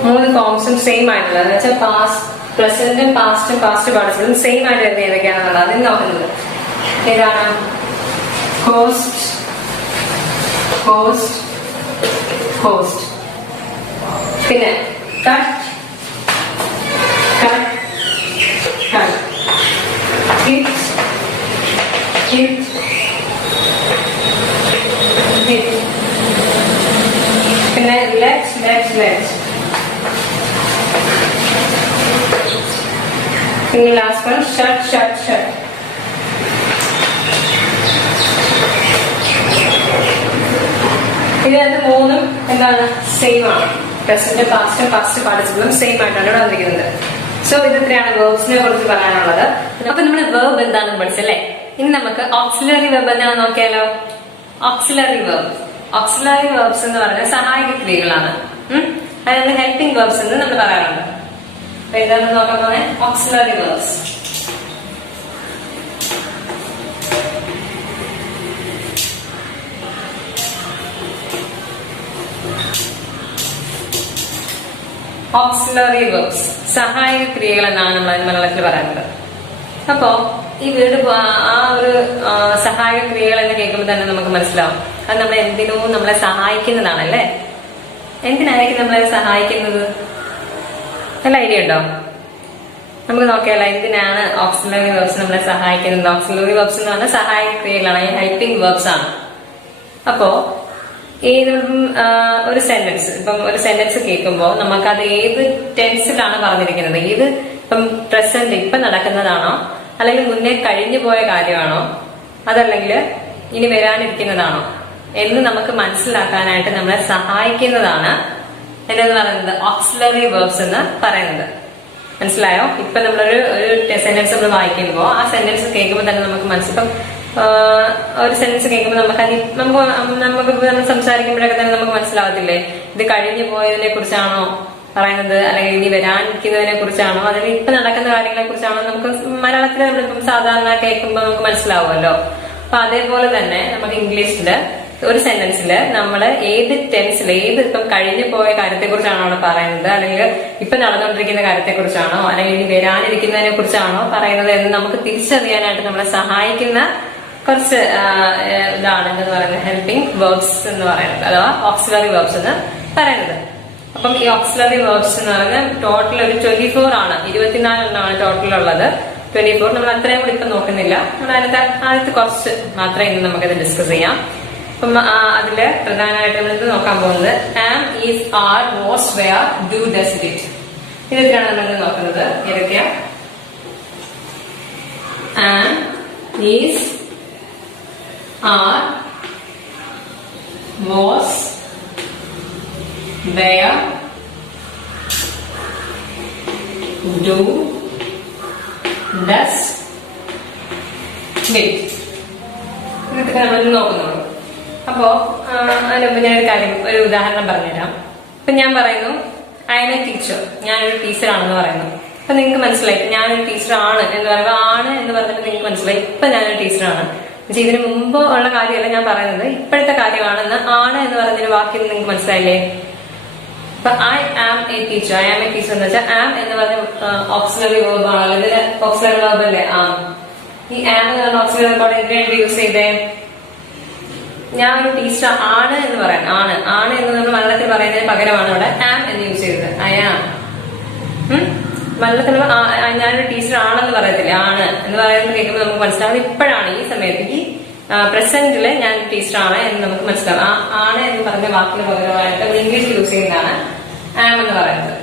മൂന്ന് ഫോംസും സെയിം ആയിട്ടുള്ളത് എന്ന് വെച്ചാൽ പാസ്റ്റ്, പ്രസന്റും പാസ്റ്റും പാസ്റ്റ് പാർട്ടിസിപ്പിളും സെയിം ആയിട്ട് വരുന്നത് ഏതൊക്കെയാണെന്നുള്ളത് അതിന് നോക്കുന്നത്. ഏതാണ്? Cost, cost, cost. പിന്നെ cut, cut, cut. Hit, hit, hit. പിന്നെ ലെറ്റ്, ലെറ്റ്, ലെറ്റ്. പിന്നെ last one shut, shut, shut. ഇത് രണ്ട് മൂന്നും എന്താണ്? സെയിം ആണ്. പ്രസന്റ് പാസ്റ്റും പാസ്റ്റ് പാർട്ടിസിപ്പിളും സെയിം ആയിട്ടാണ് ഇവിടെ വന്നിരിക്കുന്നത്. സോ ഇത് ഇത്രയാണ് വെർബ്സിനെ കുറിച്ച് പറയാനുള്ളത്. അപ്പൊ നമ്മുടെ വെർബ് എന്താണെന്ന് പഠിച്ചല്ലേ. ഇനി നമുക്ക് ഓക്സിലറി വെർബ് എന്താണെന്ന് നോക്കിയാലോ. ഓക്സിലറി വെർബ്, ഓക്സിലറി വെർബ്സ് എന്ന് പറയുന്നത് സഹായക ക്രിയകളാണ്. അതായത് ഹെൽപ്പിംഗ് വെർബ്സ് എന്ന് നമ്മൾ പറയാറുണ്ട്. അപ്പൊ എന്താണെന്ന് നോക്കാൻ പോണേ. Auxiliary verbs. ഓക്സിലറി വെർബ്സ് സഹായക ക്രിയകൾ എന്നാണ് നമ്മൾ മലയാളത്തിൽ പറയുന്നത്. അപ്പോ ഈ വീട് ആ ഒരു സഹായക ക്രിയകൾ എന്ന് കേൾക്കുമ്പോൾ തന്നെ നമുക്ക് മനസ്സിലാവും അത് നമ്മൾ എന്തിനോ നമ്മളെ സഹായിക്കുന്നതാണല്ലേ. എന്തിനായിരിക്കും നമ്മളെ സഹായിക്കുന്നത്? നല്ല ഐഡിയ ഉണ്ടോ? നമുക്ക് നോക്കിയാലോ എന്തിനാണ് ഓക്സിലറി വെർബ്സ് നമ്മളെ സഹായിക്കുന്നത്. ഓക്സിലറി വെർബ്സ് എന്ന് പറഞ്ഞാൽ സഹായക ക്രിയകളാണ്, ഹെൽപ്പിംഗ് വെർബ്സ് ആണ്. അപ്പോ ഒരു സെന്റൻസ്, ഇപ്പം ഒരു സെന്റൻസ് കേൾക്കുമ്പോൾ നമുക്കത് ഏത് ടെൻസിലാണ് പറഞ്ഞിരിക്കുന്നത്, ഏത് ഇപ്പം പ്രസന്റ് ഇപ്പൊ നടക്കുന്നതാണോ, അല്ലെങ്കിൽ മുന്നേ കഴിഞ്ഞു പോയ കാര്യമാണോ, അതല്ലെങ്കിൽ ഇനി വരാനിരിക്കുന്നതാണോ എന്ന് നമുക്ക് മനസ്സിലാക്കാനായിട്ട് നമ്മളെ സഹായിക്കുന്നതാണ് എന്തെന്ന് പറയുന്നത് ഓക്സിലറി വെർബ്സ് എന്ന് പറയുന്നത്. മനസ്സിലായോ? ഇപ്പൊ നമ്മളൊരു സെന്റൻസ് നമ്മൾ വായിക്കുമ്പോൾ ആ സെന്റൻസ് കേൾക്കുമ്പോൾ തന്നെ നമുക്ക് മനസ്സിപ്പം ഒരു സെന്റൻസ് കേൾക്കുമ്പോൾ നമുക്ക് നമ്മൾ സംസാരിക്കുമ്പോഴൊക്കെ തന്നെ നമുക്ക് മനസ്സിലാവത്തില്ലേ ഇത് കഴിഞ്ഞു പോയതിനെ കുറിച്ചാണോ പറയുന്നത്, അല്ലെങ്കിൽ ഇനി വരാനിരിക്കുന്നതിനെ കുറിച്ചാണോ, അല്ലെങ്കിൽ ഇപ്പൊ നടക്കുന്ന കാര്യങ്ങളെ കുറിച്ചാണോ നമുക്ക് മലയാളത്തിൽ നമ്മളിപ്പം സാധാരണ കേൾക്കുമ്പോൾ നമുക്ക് മനസ്സിലാവുമല്ലോ. അപ്പൊ അതേപോലെ തന്നെ നമുക്ക് ഇംഗ്ലീഷില് ഒരു സെന്റൻസില് നമ്മൾ ഏത് ടെൻസിൽ, ഏത് ഇപ്പം കഴിഞ്ഞു പോയ കാര്യത്തെ കുറിച്ചാണോ അവിടെ പറയുന്നത്, അല്ലെങ്കിൽ ഇപ്പൊ നടന്നുകൊണ്ടിരിക്കുന്ന കാര്യത്തെ കുറിച്ചാണോ, അല്ലെങ്കിൽ ഇനി വരാനിരിക്കുന്നതിനെ കുറിച്ചാണോ പറയുന്നത് എന്ന് നമുക്ക് തിരിച്ചറിയാനായിട്ട് നമ്മളെ സഹായിക്കുന്ന കുറച്ച് ഇതാണ് എന്ന് പറയുന്നത് ഹെൽപ്പിംഗ് വെർബ്സ് എന്ന് പറയുന്നത്, അഥവാ ഓക്സിലറി വെർബ്സ് എന്ന് പറയുന്നത്. അപ്പം ഈ ഓക്സിലറി വെർബ്സ് എന്ന് പറയുന്നത് ടോട്ടൽ ഒരു 24 ആണ്, 24 എണ്ണമാണ് ടോട്ടൽ ഉള്ളത്. 24 നമ്മൾ അത്രയും കൂടി ഇപ്പൊ നോക്കുന്നില്ല. നമ്മൾ ആദ്യത്തെ കുറച്ച് മാത്രമേ ഇന്ന് നമുക്കത് ഡിസ്കസ് ചെയ്യാം. അപ്പം അതില് പ്രധാനമായിട്ട് നമ്മൾ ഇത് നോക്കാൻ പോകുന്നത് am, is, are, was, were, do, does, did. ഇതൊക്കെയാണ് നമ്മൾ നോക്കുന്നത്. ഏതൊക്കെയാ? Am, is, are, was, where, do, does, did. ഇതൊക്കെ നമ്മൾ നോക്കുന്നുള്ളൂ. അപ്പോ അതിന് മുമ്പ് ഞാനൊരു കാര്യം, ഒരു ഉദാഹരണം പറഞ്ഞുതരാം. ഇപ്പൊ ഞാൻ പറയുന്നു ഐ എം എ ടീച്ചർ, ഞാനൊരു ടീച്ചറാണെന്ന് പറയുന്നു. അപ്പൊ നിങ്ങൾക്ക് മനസ്സിലായി ഞാനൊരു ടീച്ചറാണ് എന്ന് പറയുമ്പോൾ ആണ് എന്ന് പറഞ്ഞിട്ട് നിങ്ങൾക്ക് മനസ്സിലായി ഇപ്പൊ ഞാനൊരു ടീച്ചറാണ്. പക്ഷെ ഇതിന് മുമ്പ് ഉള്ള കാര്യമല്ല ഞാൻ പറയുന്നത്, ഇപ്പോഴത്തെ കാര്യമാണെന്ന് ആണ് എന്ന് പറഞ്ഞൊരു വാക്കിൽ നിങ്ങൾക്ക് മനസ്സിലായില്ലേ? അപ്പൊ I am a teacher, I am a teacher എന്ന് വെച്ചാൽ ആം എന്ന് പറഞ്ഞ ഓക്സിലറി വേർബ് ആണല്ലോ. ഇതിന് ഓക്സിലറി വേർബ് അല്ലേ ആം. ഈ ആം എന്ന് പറഞ്ഞ ഓക്സിലറി വേർബ് എന്തിനാണ് യൂസ് ചെയ്തേ? ഞാൻ ഒരു ടീച്ചർ ആണ് എന്ന് പറയാൻ, ആണ് എന്ന് നമ്മൾ മലയാളത്തിൽ പറയുന്നതിന് പകരമാണ് ഇവിടെ ആം എന്ന് യൂസ് ചെയ്തത്. I am. മലയാളത്തിൽ ഞാനൊരു ടീച്ചർ ആണെന്ന് പറയത്തില്ല, ആണ് എന്ന് പറയുന്നത് കേൾക്കുമ്പോൾ നമുക്ക് മനസ്സിലാവും ഇപ്പോഴാണ്, ഈ സമയത്ത്, ഈ പ്രസന്റില് ഞാൻ ടീച്ചറാണ് എന്ന് നമുക്ക് മനസ്സിലാവും. ആണ് എന്ന് പറഞ്ഞ വാക്കിന് പകരമായിട്ട് ഇംഗ്ലീഷിൽ യൂസ് ചെയ്യുന്നതാണ് ആം എന്ന് പറയുന്നത്.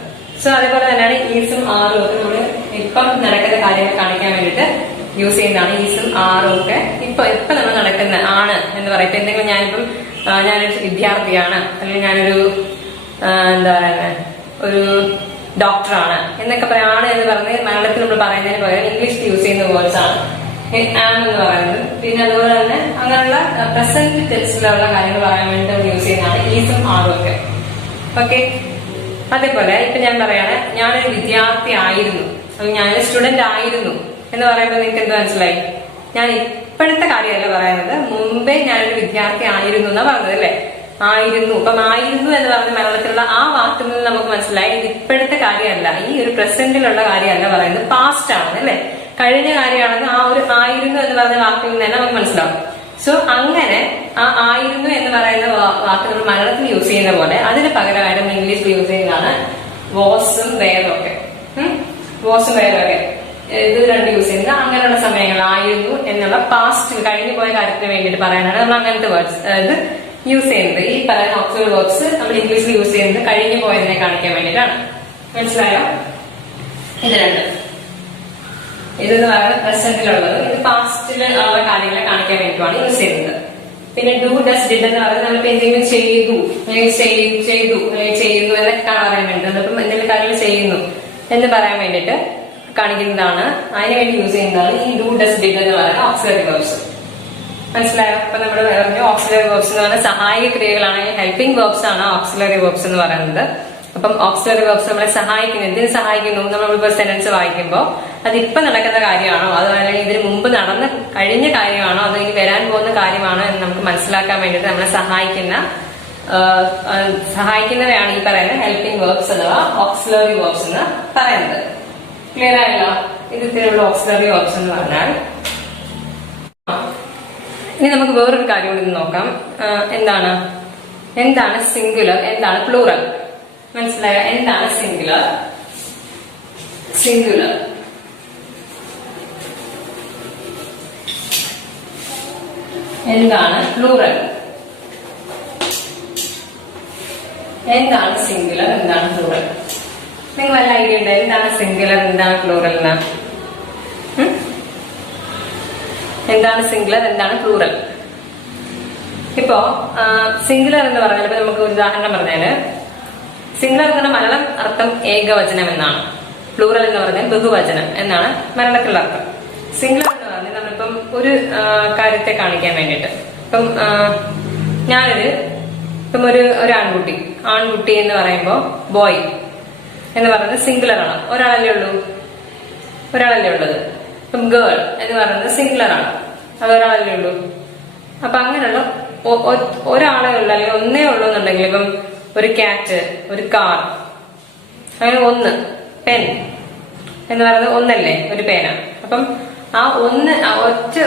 സോ അതേപോലെ തന്നെയാണ് ഈസും ആറും ഒക്കെ നമ്മൾ ഇപ്പം നടക്കുന്ന കാര്യങ്ങൾ കാണിക്കാൻ വേണ്ടിയിട്ട് യൂസ് ചെയ്യുന്നതാണ്. ഈസും ആറും ഒക്കെ ഇപ്പൊ നമ്മൾ നടക്കുന്ന ആണ് എന്ന് പറയും. ഇപ്പൊ എന്തെങ്കിലും ഞാനൊരു വിദ്യാർത്ഥിയാണ്, അല്ലെങ്കിൽ ഞാനൊരു എന്താ പറയുന്നത് ഒരു ഡോക്ടറാണ് എന്നൊക്കെ പറയാണ് എന്ന് പറഞ്ഞ് മലയാളത്തിൽ നമ്മൾ പറയുന്നതിന് പകരം ഇംഗ്ലീഷിൽ യൂസ് ചെയ്യുന്ന വേർഡ്സ് ആണ് ആം എന്ന് പറയുന്നത്. പിന്നെ അതുപോലെ തന്നെ അങ്ങനെയുള്ള പ്രസന്റ് ടെൻസിലുള്ള കാര്യങ്ങൾ പറയാൻ വേണ്ടി യൂസ് ചെയ്യുന്നതാണ് ഈസും ആറും ഒക്കെ. ഓക്കെ. അതേപോലെ ഇപ്പൊ ഞാൻ പറയാണ് ഞാനൊരു വിദ്യാർത്ഥി ആയിരുന്നു, അല്ലെങ്കിൽ ഞാനൊരു സ്റ്റുഡന്റ് ആയിരുന്നു എന്ന് പറയുമ്പോൾ നിങ്ങൾക്ക് എന്ത് മനസ്സിലായി? ഞാൻ ഇപ്പോഴത്തെ കാര്യമല്ല പറയുന്നത്, മുമ്പേ ഞാനൊരു വിദ്യാർത്ഥി ആയിരുന്നു എന്നാ പറഞ്ഞത് അല്ലേ? ആയിരുന്നു. അപ്പം ആയിരുന്നു എന്ന് പറഞ്ഞ മലയാളത്തിലുള്ള ആ വാക്കിൽ നിന്ന് നമുക്ക് മനസ്സിലായി ഇത് ഇപ്പോഴത്തെ കാര്യമല്ല, ഈ ഒരു പ്രസന്റിലുള്ള കാര്യമല്ല പറയുന്നത്, പാസ്റ്റ് ആണ് അല്ലെ, കഴിഞ്ഞ കാര്യമാണെന്ന് ആ ഒരു ആയിരുന്നു എന്ന് പറഞ്ഞ വാക്കിൽ നിന്ന് തന്നെ നമുക്ക് മനസ്സിലാവും. സോ അങ്ങനെ ആ ആയിരുന്നു എന്ന് പറയുന്ന വാക്ക് നമ്മൾ മലയാളത്തിൽ യൂസ് ചെയ്യുന്ന പോലെ അതിന് പകരമായിട്ട് ഇംഗ്ലീഷിൽ യൂസ് ചെയ്യുന്നതാണ് വാസും വേറും ഒക്കെ. വാസും വേറും ഒക്കെ ഇത് രണ്ട് യൂസ് ചെയ്യുന്നത് അങ്ങനെയുള്ള സമയങ്ങൾ ആയിരുന്നു എന്നുള്ള പാസ്റ്റ് കഴിഞ്ഞു പോയ കാര്യത്തിന് വേണ്ടിയിട്ട് പറയാനാണ് നമ്മൾ അങ്ങനത്തെ വേർഡ്സ് അതായത് യൂസ് ചെയ്യുന്നത്. ഈ പറയുന്ന ഓക്സിലറി വേർബ്സ് നമ്മൾ ഇംഗ്ലീഷിൽ യൂസ് ചെയ്യുന്നത് കഴിഞ്ഞു പോയതിനെ കാണിക്കാൻ വേണ്ടിയിട്ടാണ്. മനസ്സിലായോ? ഇത് രണ്ടും, ഇതെന്ന് പറയുന്നത് പ്രസന്റിലുള്ളത്, ഇത് പാസ്റ്റിൽ ഉള്ള കാര്യങ്ങളെ കാണിക്കാൻ വേണ്ടിയിട്ടാണ് യൂസ് ചെയ്യുന്നത്. പിന്നെ ഡു ഡസ് ഡിഡ് എന്ന് പറയുന്നത് നമ്മളിപ്പോ എന്തെങ്കിലും ചെയ്തു ചെയ്യുന്നു എന്നൊക്കെ പറയാൻ വേണ്ടി നമ്മളിപ്പം എന്തെങ്കിലും കാര്യങ്ങൾ ചെയ്യുന്നു എന്ന് പറയാൻ വേണ്ടിയിട്ട് കാണിക്കുന്നതാണ്, അതിന് വേണ്ടി യൂസ് ചെയ്യുന്നതാണ് ഈ ഡു ഡസ് ഡിഡ് എന്ന് പറയുന്ന ഓക്സിലറി വേർബ്സ്. മനസ്സിലായോ? അപ്പൊ നമ്മൾ പറഞ്ഞു ഓക്സിലറി വേർബ്സ് എന്ന് പറഞ്ഞാൽ സഹായക ക്രിയകളാണെങ്കിൽ ഹെൽപ്പിംഗ് വേർബ്സ് ആണ് ഓക്സിലറി വേർബ്സ് എന്ന് പറയുന്നത്. അപ്പം ഓക്സിലറി വേർബ്സ് നമ്മളെ സഹായിക്കുന്നു. എന്തിനു സഹായിക്കുന്നു? നമ്മളിപ്പോ സെന്റൻസ് വായിക്കുമ്പോൾ അത് ഇപ്പൊ നടക്കുന്ന കാര്യമാണോ, അതോ അല്ലെങ്കിൽ ഇതിന് മുമ്പ് നടന്ന കഴിഞ്ഞ കാര്യമാണോ, അതോ ഇനി വരാൻ പോകുന്ന കാര്യമാണോ എന്ന് നമുക്ക് മനസ്സിലാക്കാൻ വേണ്ടിയിട്ട് നമ്മളെ സഹായിക്കുന്നവയാണ് ഈ പറയുന്ന ഹെൽപ്പിംഗ് വേർബ്സ് അഥവാ ഓക്സിലറി വേർബ്സ് എന്ന് പറയുന്നത്. ക്ലിയർ ആയല്ലോ? ഇതിലുള്ള ഓക്സിലറി വേർബ്സ് എന്ന് പറഞ്ഞാൽ. ഇനി നമുക്ക് വേറൊരു കാര്യം കൂടി നോക്കാം. എന്താണ് സിംഗുലർ, എന്താണ് പ്ലൂറൽ? മനസ്സിലായോ? എന്താണ് സിംഗുലർ, എന്താണ് പ്ലൂറൽ, എന്താണ് സിംഗുലർ, എന്താണ് പ്ലൂറൽ? നിങ്ങൾ വല്ല ഐഡിയ ഉണ്ട് എന്താണ് സിംഗുലർ, എന്താണ് പ്ലൂറൽ? എന്താണ് സിംഗുലർ, എന്താണ് പ്ലൂറൽ? ഇപ്പോ സിംഗുലർ എന്ന് പറഞ്ഞാൽ ഇപ്പൊ നമുക്ക് ഉദാഹരണം പറഞ്ഞാല് സിംഗുലർ എന്ന് പറഞ്ഞാൽ മലയാളം അർത്ഥം ഏകവചനം എന്നാണ്, പ്ലൂറൽ എന്ന് പറഞ്ഞാൽ ബഹുവചനം എന്നാണ് മലയാളത്തിലുള്ള അർത്ഥം. സിംഗുലർ എന്ന് പറഞ്ഞാൽ നമ്മളിപ്പം ഒരു കാര്യത്തെ കാണിക്കാൻ വേണ്ടിയിട്ട് ഇപ്പം ഒരു ആൺകുട്ടി എന്ന് പറയുമ്പോൾ ബോയ് എന്ന് പറയുന്നത് സിംഗുലർ ആണ്, ഒരാളല്ലേ ഉള്ളത്. ഇപ്പം ഗേൾ എന്ന് പറയുന്നത് സിംഗുലർ ആണ്, അത് ഒരാളല്ലേ ഉള്ളൂ. അപ്പൊ അങ്ങനെയുള്ള ഒരാളെ ഉള്ളു അല്ലെങ്കിൽ ഒന്നേ ഉള്ളൂ എന്നുണ്ടെങ്കിൽ ഇപ്പം ഒരു ക്യാറ്റ്, ഒരു കാർ, അങ്ങനെ ഒന്ന്, പെൻ എന്ന് പറയുന്നത് ഒന്നല്ലേ, ഒരു പേന. അപ്പം ആ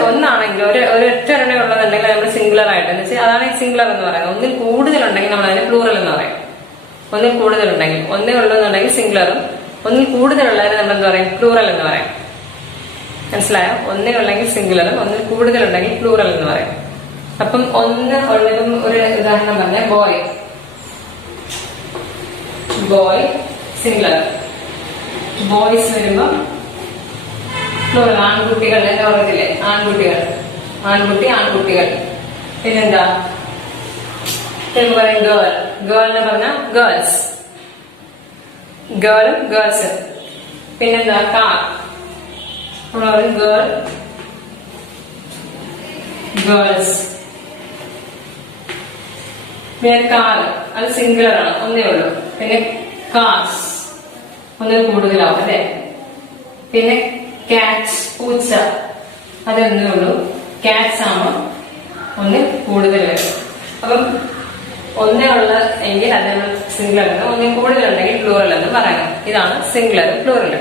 ഒന്നാണെങ്കിൽ ഒരൊറ്റ ഒരെണ്ണേ ഉള്ളതെന്നുണ്ടെങ്കിൽ നമ്മൾ സിംഗുലർ ആയിട്ട് എന്ന് വെച്ചാൽ അതാണ് സിംഗുലർ എന്ന് പറയുന്നത്. ഒന്നിൽ കൂടുതലുണ്ടെങ്കിൽ നമ്മൾ അതിനെ പ്ലൂറൽ എന്ന് പറയും. ഒന്നിൽ കൂടുതലുണ്ടെങ്കിൽ, ഒന്നേ ഉള്ളതെന്നുണ്ടെങ്കിൽ സിംഗുലറും, ഒന്നിൽ കൂടുതലുള്ളതിനെ നമ്മൾ എന്ത് പറയും? പ്ലൂറൽ എന്ന് പറയും. മനസ്സിലായോ? ഒന്നേ ഉള്ളെങ്കിൽ സിംഗുലറും, ഒന്നിൽ കൂടുതലുണ്ടെങ്കിൽ പ്ലൂറൽ എന്ന് പറയും. അപ്പം ഒന്ന് ഉള്ളതും ഒരു ഉദാഹരണം പറഞ്ഞാൽ ബോയ് സിംഗുലർ, ബോയ്സ് വരുമ്പം പ്ലൂറൽ, ആൺകുട്ടികൾ എന്ന് പറയത്തില്ലേ, ആൺകുട്ടികൾ. പിന്നെന്താ പറയും? ഗേൾ എന്ന് പറഞ്ഞാൽ ഗേൾസ്, ഗേളും ഗേൾസ്. പിന്നെന്താ കാർ, ഗേൾസ്. പിന്നെ കാർ അത് സിംഗുലർ ആണ്, ഒന്നേ ഉള്ളൂ. പിന്നെ കാർസ് ഒന്നിൽ കൂടുതലാവും അല്ലെ. പിന്നെ കാറ്റ് പൂച്ച അതൊന്നേ ഉള്ളൂ. കാറ്റ്സ് ആകുമ്പോൾ ഒന്നിൽ കൂടുതൽ വരും. അപ്പം ഒന്നേ ഉള്ള എങ്കിൽ അത് സിംഗുലർ എന്ന്, ഒന്നിൽ കൂടുതലുണ്ടെങ്കിൽ പ്ലൂറൽ എന്ന് പറയണം. ഇതാണ് സിംഗുലർ പ്ലൂറൽ.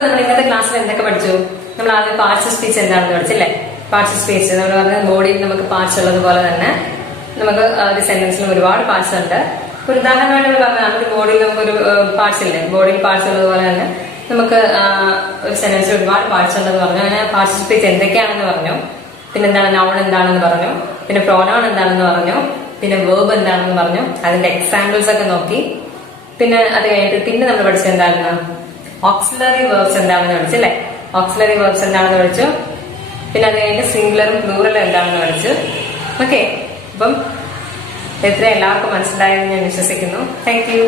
നമ്മൾ ഇന്നത്തെ ക്ലാസ്സിൽ എന്തൊക്കെ പഠിച്ചു? നമ്മൾ ആദ്യം പാർട്സ് ഓഫ് സ്പീച്ച് എന്താണെന്ന് പഠിച്ചില്ലേ? പാർട്സ് ഓഫ് സ്പീച്ച് നമ്മൾ പറഞ്ഞ ബോഡിയിൽ നമുക്ക് പാർട്സ് ഉള്ളതുപോലെ തന്നെ നമുക്ക് ഒരു സെന്റൻസിലും ഒരുപാട് പാർട്സ് ഉണ്ട്. ഒരു ഉദാഹരണമായിട്ട് പറഞ്ഞാൽ നമ്മുടെ ബോഡിയിൽ നമുക്കൊരു പാർട്സ് ഇല്ലേ, ബോഡിയിൽ പാർട്സ് ഉള്ളതുപോലെ തന്നെ നമുക്ക് ഒരു സെന്റൻസിൽ ഒരുപാട് പാർട്സ് ഉണ്ടെന്ന് പറഞ്ഞു. അങ്ങനെ പാർട്സ് ഓഫ് സ്പീച്ച് എന്തൊക്കെയാണെന്ന് പറഞ്ഞു. പിന്നെ എന്താണ് നൗൺ എന്താണെന്ന് പറഞ്ഞു, പിന്നെ പ്രോനൗൺ എന്താണെന്ന് പറഞ്ഞു, പിന്നെ വേർബ് എന്താണെന്ന് പറഞ്ഞു, അതിന്റെ എക്സാമ്പിൾസ് ഒക്കെ നോക്കി. പിന്നെ അത് കഴിഞ്ഞിട്ട് പിന്നെ നമ്മൾ പഠിച്ചത് എന്താണെന്ന് ഓക്സിലറി വേർബ്സ് എന്താണെന്ന് പഠിച്ചല്ലേ. ഓക്സിലറി വേർബ്സ് എന്താണെന്ന് പഠിച്ചു. പിന്നെ അത് കഴിഞ്ഞിട്ട് സിംഗുലറും പ്ലൂറലും എന്താണെന്ന് പഠിച്ചു. ഓക്കെ, അപ്പം എത്ര എല്ലാവർക്കും മനസ്സിലായെന്ന് ഞാൻ വിശ്വസിക്കുന്നു. Thank you.